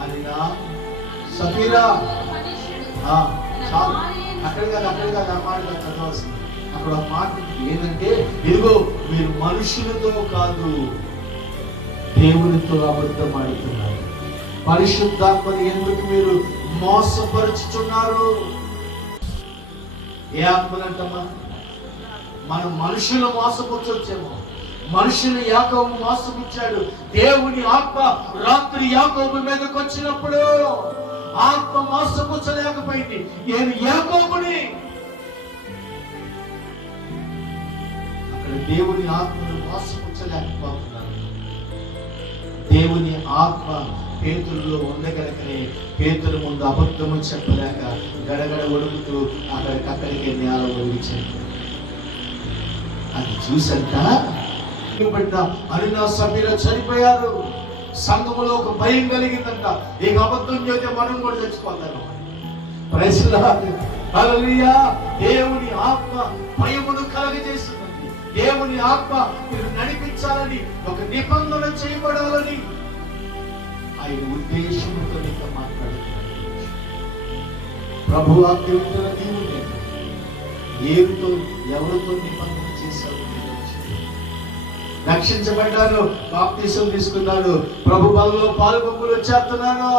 అనినా సఫీరా చాలు, అక్కడ కాదు ఆ మాట చదవాల్సింది. అక్కడ ఒక మాట ఏంటంటే, ఇదిగో మీరు మనుషులతో కాదు దేవునితో అబద్ధం ఆడుతున్నారు, పరిశుద్ధాత్మని ఎందుకు మీరు మోసపరుచుతున్నారు? ఏ ఆత్మలంటమ్మా? మనం మనుషులు మోసపుచ్చొచ్చేమో. మనుషులు యాకోబు మోసపుచ్చాడు. దేవుని ఆత్మ రాత్రి యాకోబు మీదకి వచ్చినప్పుడు ఆత్మ మోసపుచ్చలేకపోయింది. నేను యాకోబుని, అక్కడ దేవుని ఆత్మను మోసపుచ్చలేకపోతున్నాను. దేవుని ఆత్మ పేతురులో ఉండగలకనే పేతురు ముందు అబద్ధము చెప్పలేక గడగడ ఒడుగుతూ అక్కడికక్కడికి నేల ఒడిగించాడు. అది చూసంట బిడ్డ అరుణ సభ్యులు చనిపోయారు. సంఘములో ఒక భయం కలిగిందంట. ఇక అబద్ధం చేస్తే మనం కూడా చచ్చిపోతారు. ప్రైజ్ లార్డ్, హల్లెలూయా. దేవుని ఆత్మ భయమును కలగజేస్తుంది. దేవుని ఆత్మ మీరు నడిపించాలని, ఒక నిబంధన చేయబడాలని ఆయన ఉద్దేశంతో నీతో మాట్లాడుతున్నాడు. ప్రభు ఆజ్ఞ నీవు ఏమితో ఎవరితో నిబంధన చేశావు? రక్షించబడ్డాను, బాప్తిసం తీసుకున్నాను, ప్రభు బలలో పాలుపంపులు వచ్చేస్తున్నాను.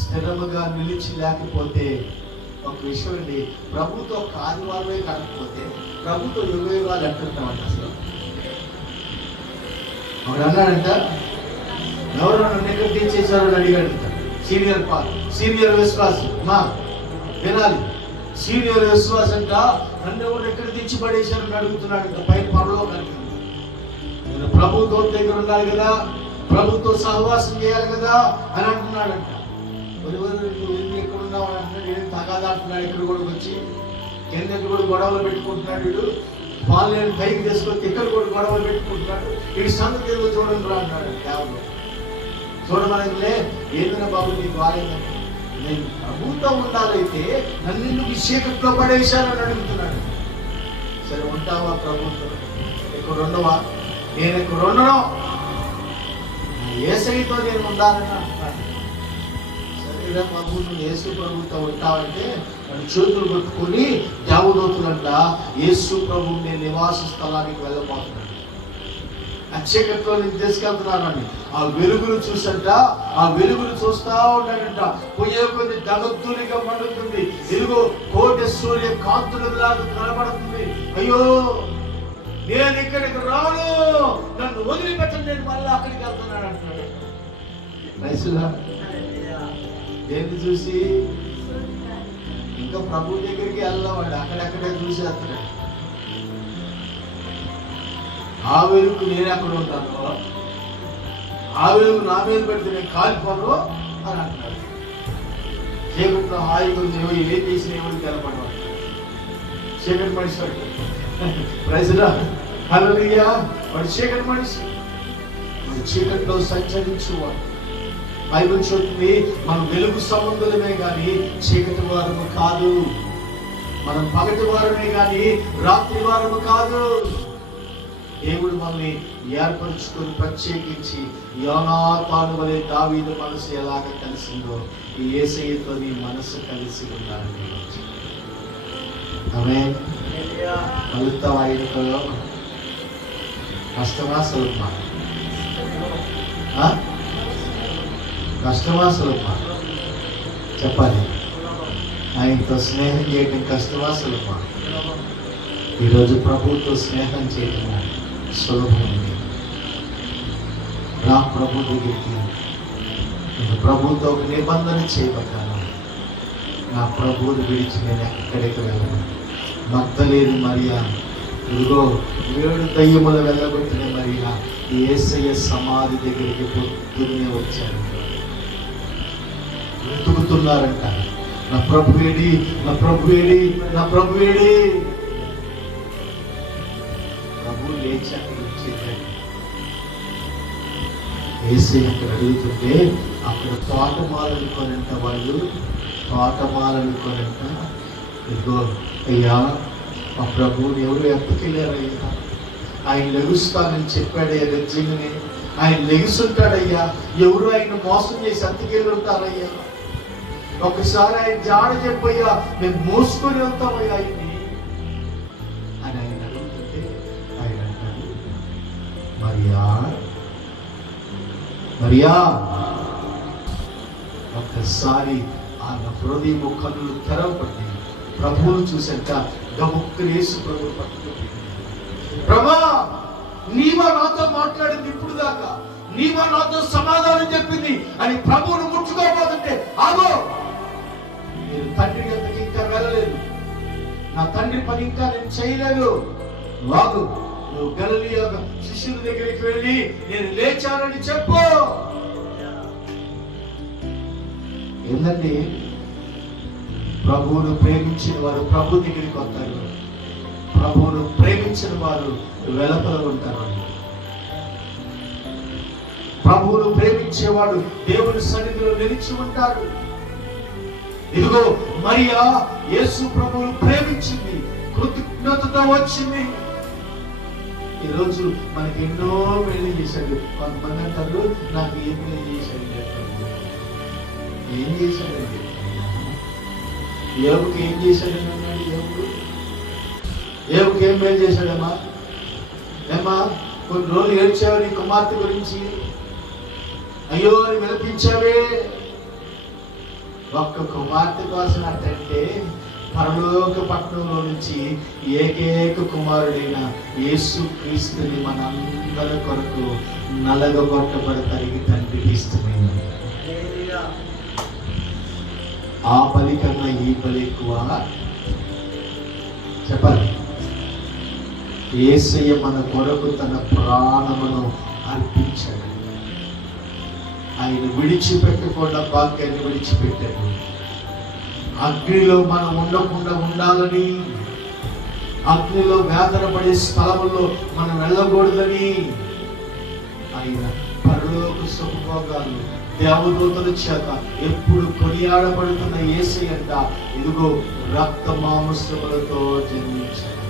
స్థిరముగా నిలిచి లేకపోతే ఒక విషయం అండి, ప్రభుతో ఆదివారమే కాకపోతే ప్రభుతో యుగాలు అంటున్నామంట. అసలు ఒకడు అన్నాడంట, ఎవరు నన్ను ఎక్కడ తీసేశారు అని అడిగాడంట. సీనియర్ విశ్వాసం మా వినాలి. సీనియర్ విశ్వాసం అంట, నన్ను ఎవరు ఎక్కడ తెచ్చి పడేశారని అడుగుతున్నాడంట. పైన పరలోకానికి నేను ప్రభుతో దగ్గర ఉండాలి కదా, ప్రభుతో సహవాసం చేయాలి కదా అని అంటున్నాడంట. ఎక్కడ ఉన్నావు అని అంటున్నాడు. ఏం తగాదాడుతున్నాడు. ఇక్కడ కూడా వచ్చి కింద కూడా గొడవలు పెట్టుకుంటున్నాడు. వీడు వాళ్ళని పైకి తీసుకొచ్చి ఇక్కడ కూడా గొడవలు పెట్టుకుంటున్నాడు. వీడి సంగతి ఏదో చూడండి రా అంటాడు. కేవలం చూడమనలే, ఏదైనా బాబు నీకు వాలేదని, నేను ప్రభుతో ఉండాలైతే నన్ను ఎందుకు చీకట్లో పడేశానని అడుగుతున్నాడు. సరే ఉంటావా ప్రభుత్వం? ఇక్కడ ఉండవా? నేను ఇక్కడ ఉండను, యేసయ్యతో నేను ఉండాలని అంటున్నాడు. సరేగా బాబు, నువ్వు యేసు ప్రభుతో ఉంటావంటే నన్ను చేతులు పట్టుకుని దేవదూతులంట యేసు ప్రభు నేను నివాస స్థలానికి వెళ్ళబోతున్నాడు. ఆ చీకట్లో నేను తీసుకెళ్తున్నానండి. ఆ వెలుగును చూసంట, ఆ వెలుగును చూస్తా ఉన్నాడంట. పోయే కొద్ది దగత్తునిగా మండుతుంది. ఇదిగో కోటి సూర్య కాంతులలాగా కనబడుతుంది. అయ్యో నేను ఇక్కడికి రాను, నన్ను వదిలిపెట్టండి, నేను మళ్ళీ అక్కడికి వెళ్తున్నాను అంటున్నాడు. దేన్ని చూసి? ఇంకా ప్రభు దగ్గరికి వెళ్ళవాడు, అక్కడెక్కడే చూసేస్తున్నాడు. ఆ వెలుగు నేను ఎక్కడ ఉంటాను, ఆ వెలుగు నా మీద పెడితే నేను కాలిపోను అని అంటున్నాడు. చీకట్లో హాయిగా ఏం చేసిన ఎవరికి కనపడవాడు. చీకటి మనిషి వాడు. ప్రైజ్లా, హల్లెలూయా. వాడు చీకటి మనిషి, వాడు చీకట్లో సంచరించేవాడు. బైబిల్ చెప్తుంది మనం వెలుగు సంబంధులమే కానీ చీకటి వారము కాదు. మనం పగటి వారమే కానీ రాత్రి వారము కాదు. దేవుడు మనల్ని ఏర్పరుచుకొని ప్రత్యేకించి యోనాతాను వలె దావీదు మనసు ఎలాగ కలిసిందో ఈ యేసయ్యతో నీ మనసు కలిసి ఉండాలని. ఆమేన్. కలుగుతావా? ఆయనతో కష్టమా సులభమా? కష్టమా సులభమా? చెప్పాలి. ఆయనతో స్నేహం చేయడం కష్టమా సులభమా? ఈరోజు ప్రభుతో స్నేహం చేయడం సులభమైంది. నా ప్రభు దగ్గరికి నేను ప్రభుతో ఒక నిబంధన చేయబడ్డాను. నా ప్రభువుని విడిచి నేను ఎక్కడికి వెళ్ళను. మగ్దలేని మరియా, ఇదిగో 7 దయ్యములు వెళ్ళగొట్టిన మరియా యేసయ్య సమాధి దగ్గరికి పొద్దున్నే వచ్చారు. వెతుకుతున్నారంట, నా ప్రభు ఏడి, నా ప్రభు ఏడి, నా ప్రభు ఏడి. ప్రభు లేచి అక్కడ వచ్చేది. యేసయ్య అక్కడ అడుగుతుంటే అక్కడ తోటమాలను కొనంట, వాళ్ళు తోటమాలను కొనంట. ఇదిగో అయ్యా, మా ప్రభువుని ఎవరు ఎత్తుకెళ్ళారయ్యా? ఆయన లెగుస్తానని చెప్పాడయ్యా. నిజంగానే ఆయన లెగుస్తుంటాడయ్యా. ఎవరు ఆయన మోసం చేసి ఎత్తుకెళ్ళి ఉంటారయ్యా? ఒకసారి ఆయన జాడ చెప్పయ్యా, మేము మోసుకొని వెళ్తామయ్యా ఆయన్ని అని ఆయన అడుగుతుంటే ఆయన అంటాడు, మరియా, మరియా. ఒక్కసారి ఆయన హృదయము కన్నులు తెరవబడి ప్రభువును చూసాక గబుక్కుని యేసు ప్రభువు పట్టుకుంది. ప్రభా, నీవా నాతో మాట్లాడింది ఇప్పుడు దాకా, నీవా నాతో సమాధానం చెప్పింది అని ప్రభువును ముట్టుకోబోతుంటే, ఆగో, నేను తండ్రి దగ్గరికి ఇంకా వెళ్ళలేదు, నా తండ్రి పని ఇంకా నేను చేయలేదు. వాగు, నువ్వు గలిలయ శిష్యుల దగ్గరికి వెళ్ళి నేను లేచానని చెప్పు. ఏంటంటే ప్రభువును ప్రేమించిన వారు ప్రభు దగ్గరికి వస్తారు, ప్రభువును ప్రేమించిన వారు వెలుపల ఉంటారు. ప్రభువును ప్రేమించేవాడు దేవుని సన్నిధిలో నిలిచి ఉంటాడు. ఇదిగో మరియా యేసు ప్రభువును ప్రేమించింది, కృతజ్ఞతతో వచ్చింది. ఈరోజు మనకి ఎన్నో మేలు చేశాడు. కొంతమంది అంటారు నాకు ఏం మేలు చేశాడు. ఏం చేశాడండి? ఏవుకి ఏం చేశాడని అన్నాడు. ఏవుకి ఏం మేలు చేశాడమ్మా? ఏమ్మా కొన్ని రోజులు ఏడ్చావు నీ కుమార్తె గురించి, అయ్యో అని విలపించావే. ఒక్క కుమార్తె కోసం అంటే పరలోక పట్టణంలో నుంచి ఏకైక కుమారుడైన యేసు క్రీస్తుని మనందరి కొరకు నలగొట్టబడతానికి తండ్రికి ఇష్టమైనది. ఆ బలి కన్నా ఈ బలి ఎక్కువ చెప్పాలి. యేసయ్య మన కొరకు తన ప్రాణమును అర్పించాడు. ఆయన విడిచిపెట్టకుండా భాగ్యాన్ని విడిచిపెట్టాడు. అగ్నిలో మనం ఉండకుండా ఉండాలని, అగ్నిలో వేదన పడే స్థలంలో మనం వెళ్ళకూడదని ఆయన పరలోక సుఖభోగాలు దేవదూతల చేత ఎప్పుడు కొనియాడబడుతున్న యేసయ్యంట ఇదిగో రక్త మాంసములతో జన్మించాడు.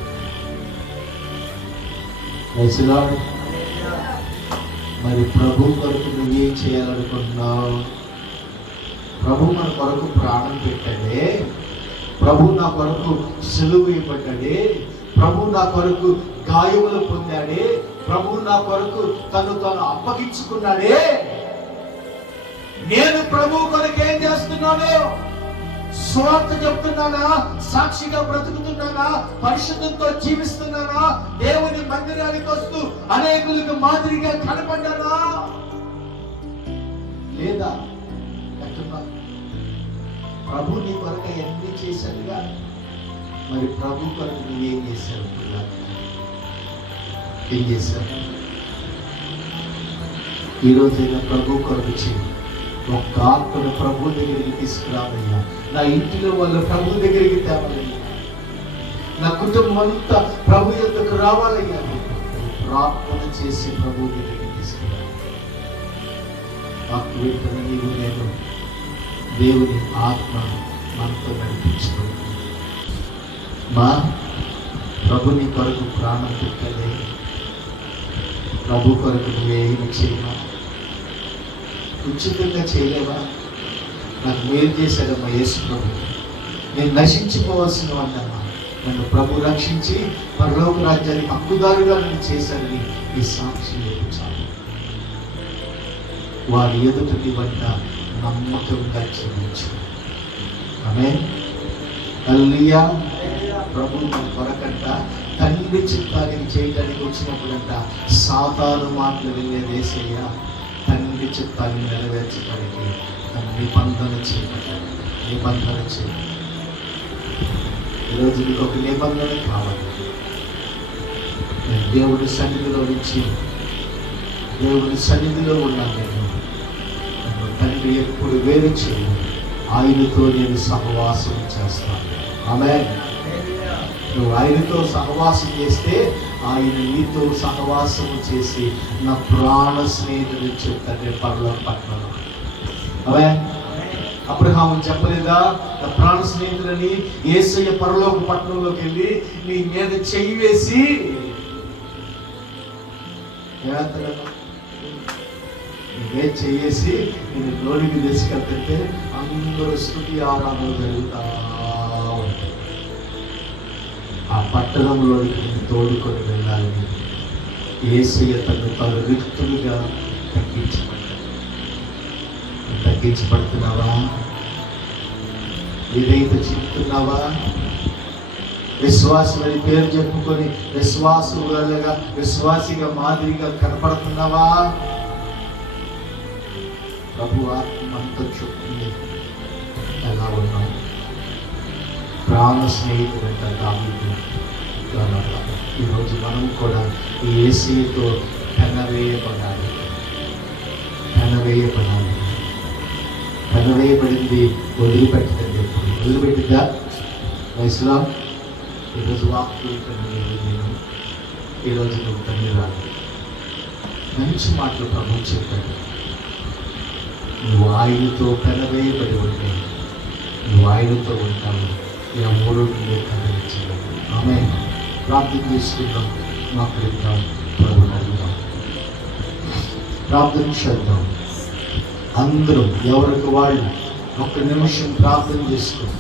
మరి ప్రభు కొరకు నువ్వేం చేయాలనుకుంటున్నావు? ప్రభు మన కొరకు ప్రాణం పెట్టాడే, ప్రభు నా కొరకు సిలువ వేయబడ్డాడే, ప్రభు నా కొరకు గాయములు పొందాడే, ప్రభు నా కొరకు తను అప్పగించుకున్నాడే. నేను ప్రభు కొరకు ఏం చేస్తున్నాను? స్వార్థ చెప్తున్నానా? సాక్షిగా బ్రతుకుతున్నానా? పరిశుద్ధంతో జీవిస్తున్నానా? దేవుని మందిరానికి వస్తూ అనేకులకు మాదిరిగా కనపడ్డానా లేదా? ప్రభు నీ కొరకు ఎన్ని చేశాడుగా, మరి ప్రభు కొరకు నువ్వేం చేశావు? ఏం చేశావు? ఈరోజైనా ప్రభు కొరకు చేయి. ఒక్క ఆత్మను ప్రభు దగ్గరికి తీసుకురావయ్యా. నా ఇంటిలో వాళ్ళ ప్రభు దగ్గరికి తేవాలయ్యా. నా కుటుంబం అంతా ప్రభు యొద్దకు రావాలయ్యా. ప్రార్థన చేసి ప్రభు దగ్గరికి తీసుకురావాలి. వాక్కు వింటున్న నీవు నేను దేవుని ఆత్మ మనతో నడిపించుకుంటుంది. మా ప్రభుని కొరకు ప్రాణం పెట్టలే, ప్రభు కొరకు నువ్వేమి చేయమా? ఉచితంగా చేయలేవా? నాకు మేలు చేశాడమ్మా యేసు ప్రభు. నేను నశించిపోవాల్సిన వాడినమ్మా, నన్ను ప్రభు రక్షించి పరలోక రాజ్యానికి హక్కుదారుగా నన్ను చేశాడని ఈ సాక్షి చాలు. వారి ఎదుట నీ వద్ద నమ్మకంగా జీవించు. ఆమేన్. హల్లెలూయా. ప్రభు మన కొరకంట తండ్రి చిత్తాన్ని చేయడానికి వచ్చినప్పుడంట సాతాను మాటలు వెళ్ళేదేసయ్యా తండ్రి చిత్తాన్ని నెరవేర్చడానికి నిబంధన చేయబడ్డాడు. నిబంధన చేయాలి. ఈరోజు నీకు ఒక నిబంధన కావాలి. నేను దేవుడి సన్నిధిలో నుంచి దేవుడి సన్నిధిలో ఉన్నాను. నేను తండ్రి ఎప్పుడు వేరు చేయను, ఆయనతో నేను సహవాసం చేస్తాను. ఆమేన్. నువ్వు ఆయనతో సహవాసం చేస్తే ఆయన నీతో సహవాసం చేసి నా ప్రాణ స్నేహితుడు చెప్తాడే పరలోక పట్టణంలో. ఆమేన్. అబ్రహాము చెప్పలేదా నా ప్రాణ స్నేహితులని? యేసయ్య పరలోక పట్టణంలోకి వెళ్ళి నీ మీద చెయ్యి వేసి నీవే చెయ్యేసి నేను లోనికి తీసుకెళ్తుంటే అందరూ స్తుతి ఆరాధన జరుగుతా ఉంటాయి. ఆ పట్టణంలోకి నేను తోడుకొని వెళ్ళాలని యేసయ్య తను రిక్తులుగా తగ్గించబడుతున్నావా? ఏదైతే చెప్తున్నావా? విశ్వాసులని పేరు చెప్పుకొని విశ్వాసులుగా విశ్వాసిగా మాదిరిగా కనపడుతున్నావా? ప్రభు ఆత్మంతా చెప్తుంది ఎలా ఉన్నావు? ప్రాణ స్నేహితుడంట దావీదు. ఈరోజు మనం కూడా ఈ యేసయ్యతో పెనవేయబడాలి. పెనవేయబడింది, వదిలిపెట్టండి. వదిలిపెట్టిందా? వయసులో ఈరోజు వాక్యం నేను ఈరోజు నువ్వు కన్నీరాలి. మంచి మాటలు ప్రభు చెప్పాడు. నువ్వు ఆయనతో పెనవేయబడి ఉంటే నువ్వు ఆయనతో ఉంటావు. ఎవరు నువ్వు కనిపించలేదు. ఆమె ప్రార్థన చేసుకుందాం. మాకు వెళ్తాం, ప్రభు అడుగుదాం, ప్రార్థన చేద్దాం. అందరూ ఎవరికి వాళ్ళు ఒక్క నిమిషం ప్రార్థన చేసుకుని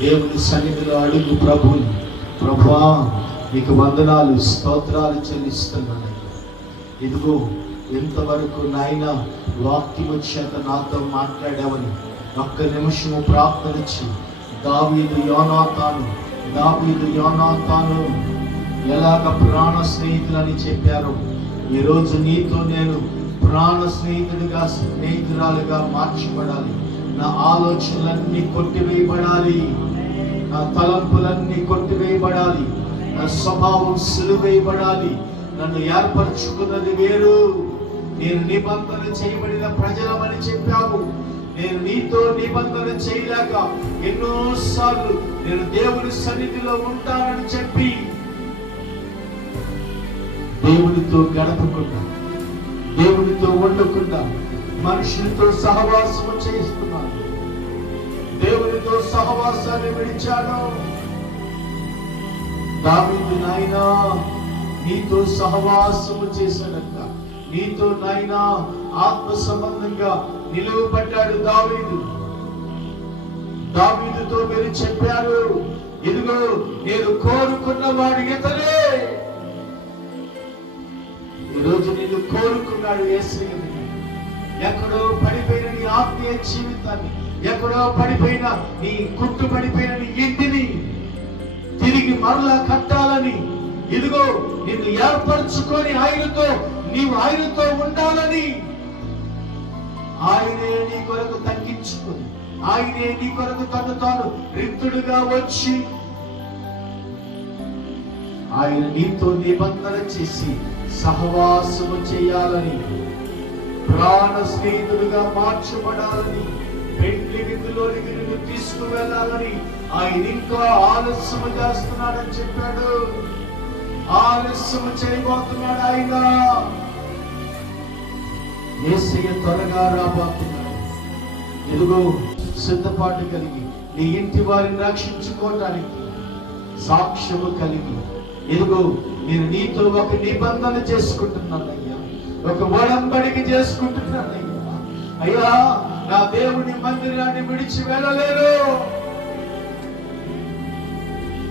దేవుని సన్నిధిలో అడుగు ప్రభుని. ప్రభువా, నీకు వందనాలు, స్తోత్రాలు చెల్లిస్తున్నాను. ఇదిగో ఎంతవరకు నాయన వాక్యం వచ్చాక నాతో మాట్లాడావని ఒక్క నిమిషము ప్రార్థనించి దావీదు యోనాతాను ఎలాగ ప్రాణ స్నేహితులని చెప్పారో ఈరోజు నీతో నేను ప్రాణ స్నేహితురాలుగా మార్చబడాలి. నా ఆలోచనలన్నీ కొట్టివేయబడాలి, నా తలంపులన్నీ కొట్టివేయబడాలి, నా స్వభావం సిలువేయబడాలి. నన్ను ఏర్పరచుకున్నది వేరు, నేను నిబంధన చేయబడిన ప్రజలమని చెప్పావు. నేను నీతో నిబంధన చేయలేక ఎన్నోసార్లు నేను దేవుని సన్నిధిలో ఉంటానని చెప్పి దేవునితో గడపకుండా, దేవునితో ఉండకుండా మనుషులతో సహవాసము చేస్తున్నాను. దేవునితో సహవాసాన్ని విడిచాను. దావీదు నాయనా నీతో సహవాసము చేశాడంట. నీతో నాయనా ఆత్మ సంబంధంగా నిలువబడ్డాడు దావీదుతో మీరు చెప్పారు, ఇదిగో నేను కోరుకున్నవాడు ఇతనే. ఈరోజు నిన్ను కోరుకున్నాడు యేసయ్య. ఎక్కడో పడిపోయిన నీ ఆత్మీయ జీవితాన్ని, ఎక్కడో పడిపోయిన నీ కుట్టుపడిపోయిన నీ ఇంటిని తిరిగి మరలా కట్టాలని, ఇదిగో నిన్ను ఏర్పరచుకొని నీవు ఆయనతో ఉండాలని ఆయనే నీ కొరకు తగ్గించుకొని, ఆయనే నీ కొరకు తను తాను రిక్తుడుగా వచ్చి ఆయన నీతో నిబంధన చేసి సహవాసము చేయాలని, ప్రాణ స్నేహితులుగా మార్చబడాలని, పెండ్లి విందులోనికి నిన్ను తీసుకువెళ్ళాలని ఆయన ఇంకా ఆలస్యము చేస్తున్నాడని చెప్పాడు. ఆలస్యము చేయబోతున్నాడు ఆయన. యేసయ్య త్వరగా రాబోతున్నాడు. ఇదిగో సిద్ధపాటు కలిగి నీ ఇంటి వారిని రక్షించుకోవటానికి సాక్ష్యము కలిగి, ఇదిగో నేను నీతో ఒక నిబంధన చేసుకుంటున్నానయ్యా, ఒక ఒడంబడిక చేసుకుంటున్నానయ్యా. అయ్యా, నా దేవుని మందిరాన్ని విడిచి వెళ్ళలేరు.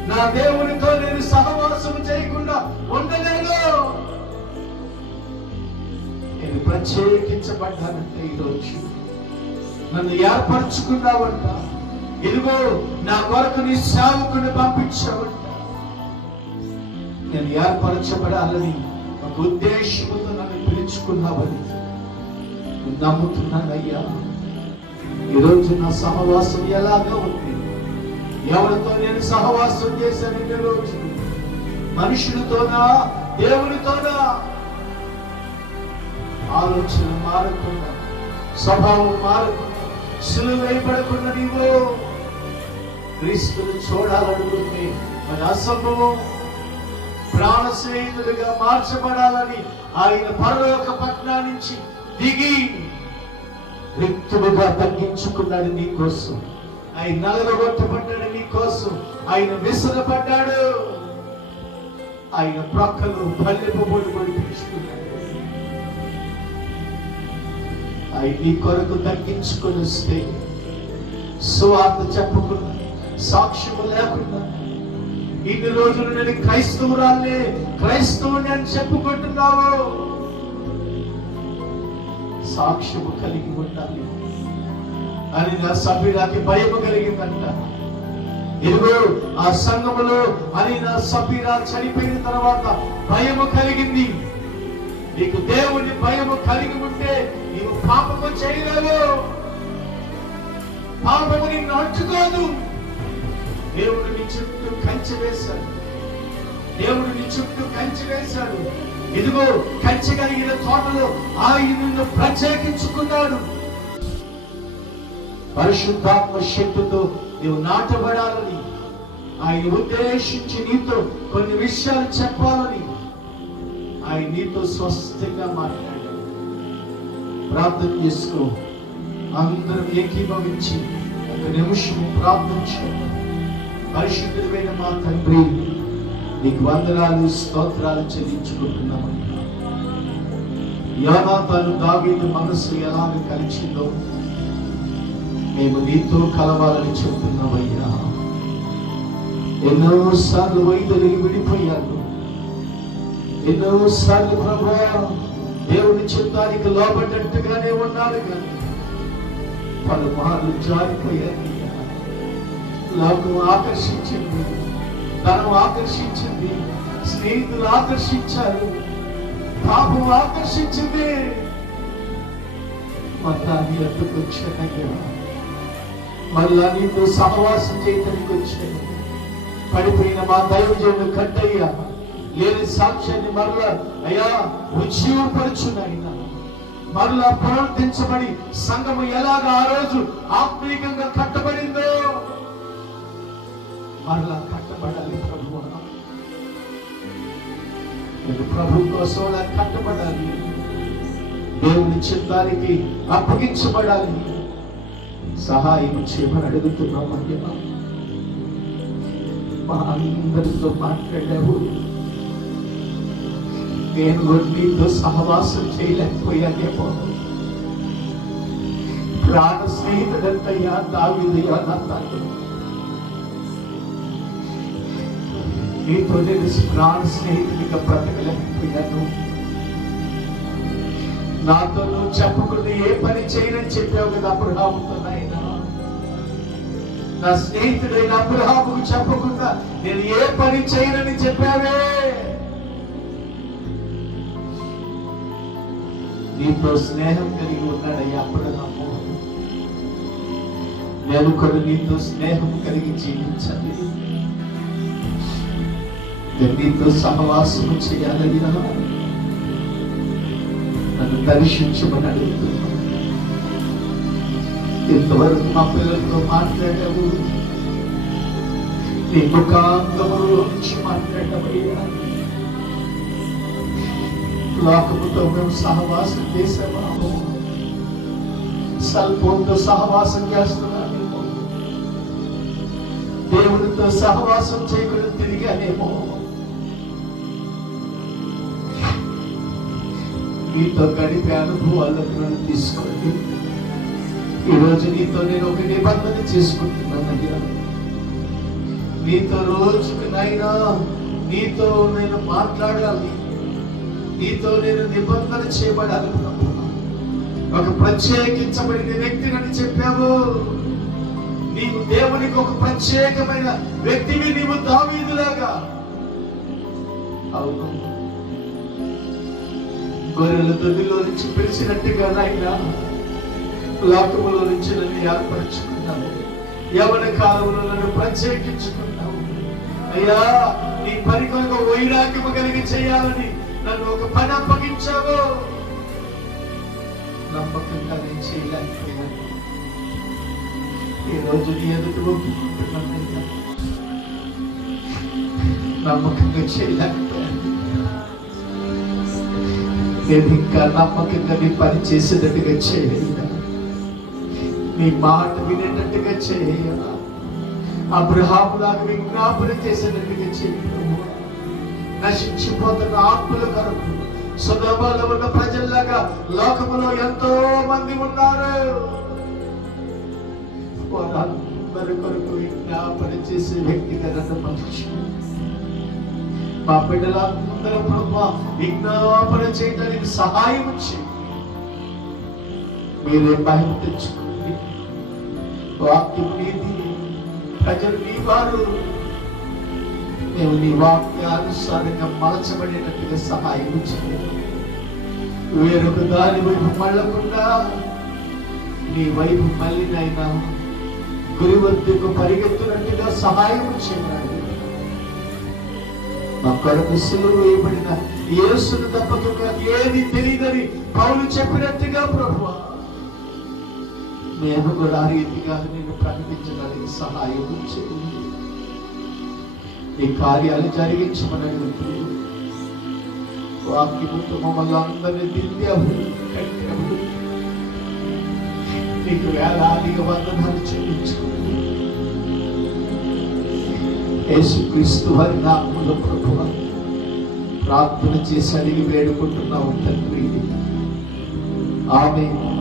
నా దేవునితో నేను సహవాసం చేయకుండా ఉండలేను. నేను ప్రత్యేకించబడ్డానంటే ఈరోజు నన్ను ఏర్పరచుకున్నావంట. ఇదిగో నా కొరకు నీ సేవకుని పంపించావంట. నేను ఏర్పరచబడాలని ఒక ఉద్దేశంతో నన్ను పిలుచుకున్నావని నమ్ముతున్నానయ్యా. ఈరోజు నా సహవాసం ఎలాగా ఉంది? ఎవరితో నేను సహవాసం చేశాను ఇన్ని రోజులు? మనుషులతోనా, దేవునితోనా? ఆలోచన మారకుండా, స్వభావం మారకుండా, సిలువ వేయబడకుండా నీవు క్రీస్తును చూడాలనుకుంటే మన అసంభవం. ప్రాణ స్నేహితులుగా మార్చబడాలని ఆయన పరలోక పట్నం నుంచి దిగి రిక్తుడుగా తగ్గించుకున్నాడు నీ కోసం. ఆయన నలగొట్టబడ్డాడు నీ కోసం. ఆయన విసరపడ్డాడు. ఆయన ప్రక్కలు పల్లెపు పొడి పొడిపించుకున్నాడు. ఆయన నీ కొరకు తగ్గించుకుని వస్తే సువార్త చెప్పకుండా, సాక్ష్యము లేకుండా, ఇన్ని రోజులు నేను క్రైస్తవుని అని చెప్పుకుంటున్నావు. సాక్ష్యము కలిగి ఉండాలి అని నా సఫీరాకి భయము కలిగిందంట. ఇదిగో ఆ సంఘములో అని నా సఫీరా చనిపోయిన తర్వాత భయము కలిగింది. నీకు దేవుని భయము కలిగి ఉంటే నీవు పాపము చేయలేవు. పాపము నిన్ను అంటుకోదు. దేవుడు నీ చుట్టూ కంచె వేశాడు. దేవుడు నీ చుట్టూ కంచె వేశాడు. ఇదిగో కంచె కలిగిన తోటలో ఆయన నిన్ను ప్రత్యేకించుకున్నాడు. పరిశుద్ధాత్మ శక్తితో నీవు నాటబడాలని, ఆయన ఉద్దేశించి నీతో కొన్ని విషయాలు చెప్పాలని ఆయన నీతో స్వస్థంగా మాట్లాడాడు. ప్రార్థన చేసుకో. అందరం ఏకీభవించి ఒక నిమిషం ప్రార్థించు. పరిశుద్ధమైన మా తండ్రి, నీకు వందనాలు స్తోత్రాలు చెల్లించుకుంటున్నామని. యోనాతాను దావీదు మనసు ఎలాగ కలిసిందో మేము నీతో కలవాలని చెప్తున్నామయ్యా. ఎన్నోసార్లు వైద్యులు విడిపోయారు, ఎన్నోసార్లు ప్రభువా దేవుని చిత్తానికి లోబడ్డట్టుగానే ఉన్నాడు, కానీ పలుమార్లు జారిపోయారు. లోకం ఆకర్షించింది, ధనం ఆకర్షించింది, స్నేహితులు ఆకర్షించారు, పాపం ఆకర్షించింది. మతాన్ని ఎందుకు వచ్చానయ్యా? మళ్ళా నీతో సహవాసం చేయడానికి వచ్చాను. పడిపోయిన మా దైవజనుడు కట్టయ్యా లేని సాక్ష్యాన్ని మరలా అయ్యా ఉజ్జీవపరచునైనా, మరలా పునరుద్ధరించబడి సంఘము ఎలాగ ఆ రోజు ఆత్మీయంగా కట్టబడిందో మరలా కట్టబడాలి ప్రభువా. నేను ప్రభు కోసం అలా కట్టబడాలి, దేవుని చిత్తానికి అప్పగించబడాలి. సహాయం చేయమని అడుగుతున్నాం అయ్యా. మా అందరితో మాట్లాడావు, నేను నీతో సహవాసం చేయలేకపోయానేమో. ప్రాణ స్నేహితుడంతయ్యా దావీదయ్యా నా తండ్రి, నీతో నేను ప్రాణ స్నేహితుడిగా బ్రతకలేకపోయాను. నాతో నువ్వు చెప్పకుండా ఏ పని చేయనని చెప్పావు కదా అబ్రహాముతో. నాయనా, నా స్నేహితుడైన అబ్రహాముకు చెప్పకుండా నేను ఏ పని చేయనని చెప్పావే. నీతో స్నేహం కలిగి ఉన్నాడయ్యా అబ్రహాము. నేను కూడా నీతో స్నేహం కలిగి జీవించాలి, నీతో సహవాసం చేయాలయ్యా. నన్ను దర్శించమని అడుగుతున్నా. ఇంతవరకు మా పిల్లలతో మాట్లాడావు, నీ ముఖాంతములో నుంచి మాట్లాడవయ్యా. లోకముతో మేము సహవాసం చేసామో, సల్పోన్తో సహవాసం చేస్తున్నామేమో, దేవుడితో సహవాసం చేయకుండా తిరిగానేమో. నీతో గడిపే అనుభవాలను తీసుకోండి. ఈరోజు నీతో నేను ఒక నిబంధన చేసుకుంటున్నానయ్యా. నీతో రోజుకి నైనా నీతో నేను మాట్లాడాలి, నీతో నేను నిబంధన చేయబడాలి. ఒక ప్రత్యేకించబడిన వ్యక్తిని చెప్పావు. నీవు దేవునికి ఒక ప్రత్యేకమైన వ్యక్తివి, నీవు దావీదులాగా. అవును, గొర్రెల దొడ్డిలో నుంచి పిలిచినట్టుగా నాయనా లోకములో నుంచి నన్ను ఏర్పరచుకున్నావు. యవన కాలంలో నన్ను ప్రత్యేకించుకున్నావు అయ్యా. నీ పని కొరకు వైరాగ్యము కలిగి చేయాలని నన్ను ఒక పని అప్పగించావు. నమ్మకంగా నేను చేయలేకపోయాను. ఈ రోజు నీ ఎదుటి ఒప్పుకుంటున్నానయ్యా, నమ్మకంగా చేయలేకపోయాను. నేను ఇంకా నమ్మకంగా నీ పని చేసేటట్టుగా చేయాలి, నీ మాట వినేటట్టుగా చేయాలి. అబ్రహాములాగా విజ్ఞాపన చేసేటట్టుగా చేయాలి. నశించిపోతున్న ఆత్మల కొరకు సొదొమలో ఉన్న ప్రజల్లాగా లోకములో ఎంతో మంది ఉన్నారు. వారందరి కొరకు విజ్ఞాపన చేసే వ్యక్తిగా నన్ను మనిషి. మా బిడ్డలందరూ విజ్ఞాపన చేయడానికి సహాయం చేయండి. మీరే భయం తెచ్చుకోండి. వాక్యం నీది, ప్రజలు నీ వారు. మేము నీ వాక్యానుసారంగా మలచబడేటట్టుగా సహాయం చేయండి. వేరొక దాని వైపు మళ్ళకుండా నీ వైపు మళ్ళీనైనా గురి వద్దకు పరిగెత్తున్నట్టుగా సహాయం చేయాలి. మా కొరకు సిలువ వేయబడిన యేసును తప్పక ఏది తెలియదని పౌలు చెప్పినట్టుగా ప్రభువా నేను కూడా ఆ రీతిగా నేను ప్రకటించడానికి సహాయం చేయండి. ఈ కార్యాలు జరిగించమని అడుగుతుంది. వాక్యముతో మమ్మల్ని అందరినీ దిద్దావు, కట్టావు. నీకు వేలాదిగా వందనాలు చెల్లించుకుంది. యేసుక్రీస్తు వారి నామములో ప్రభువా ప్రార్థన చేసి అడిగి వేడుకుంటున్నావు తండ్రి. ఆమేన్.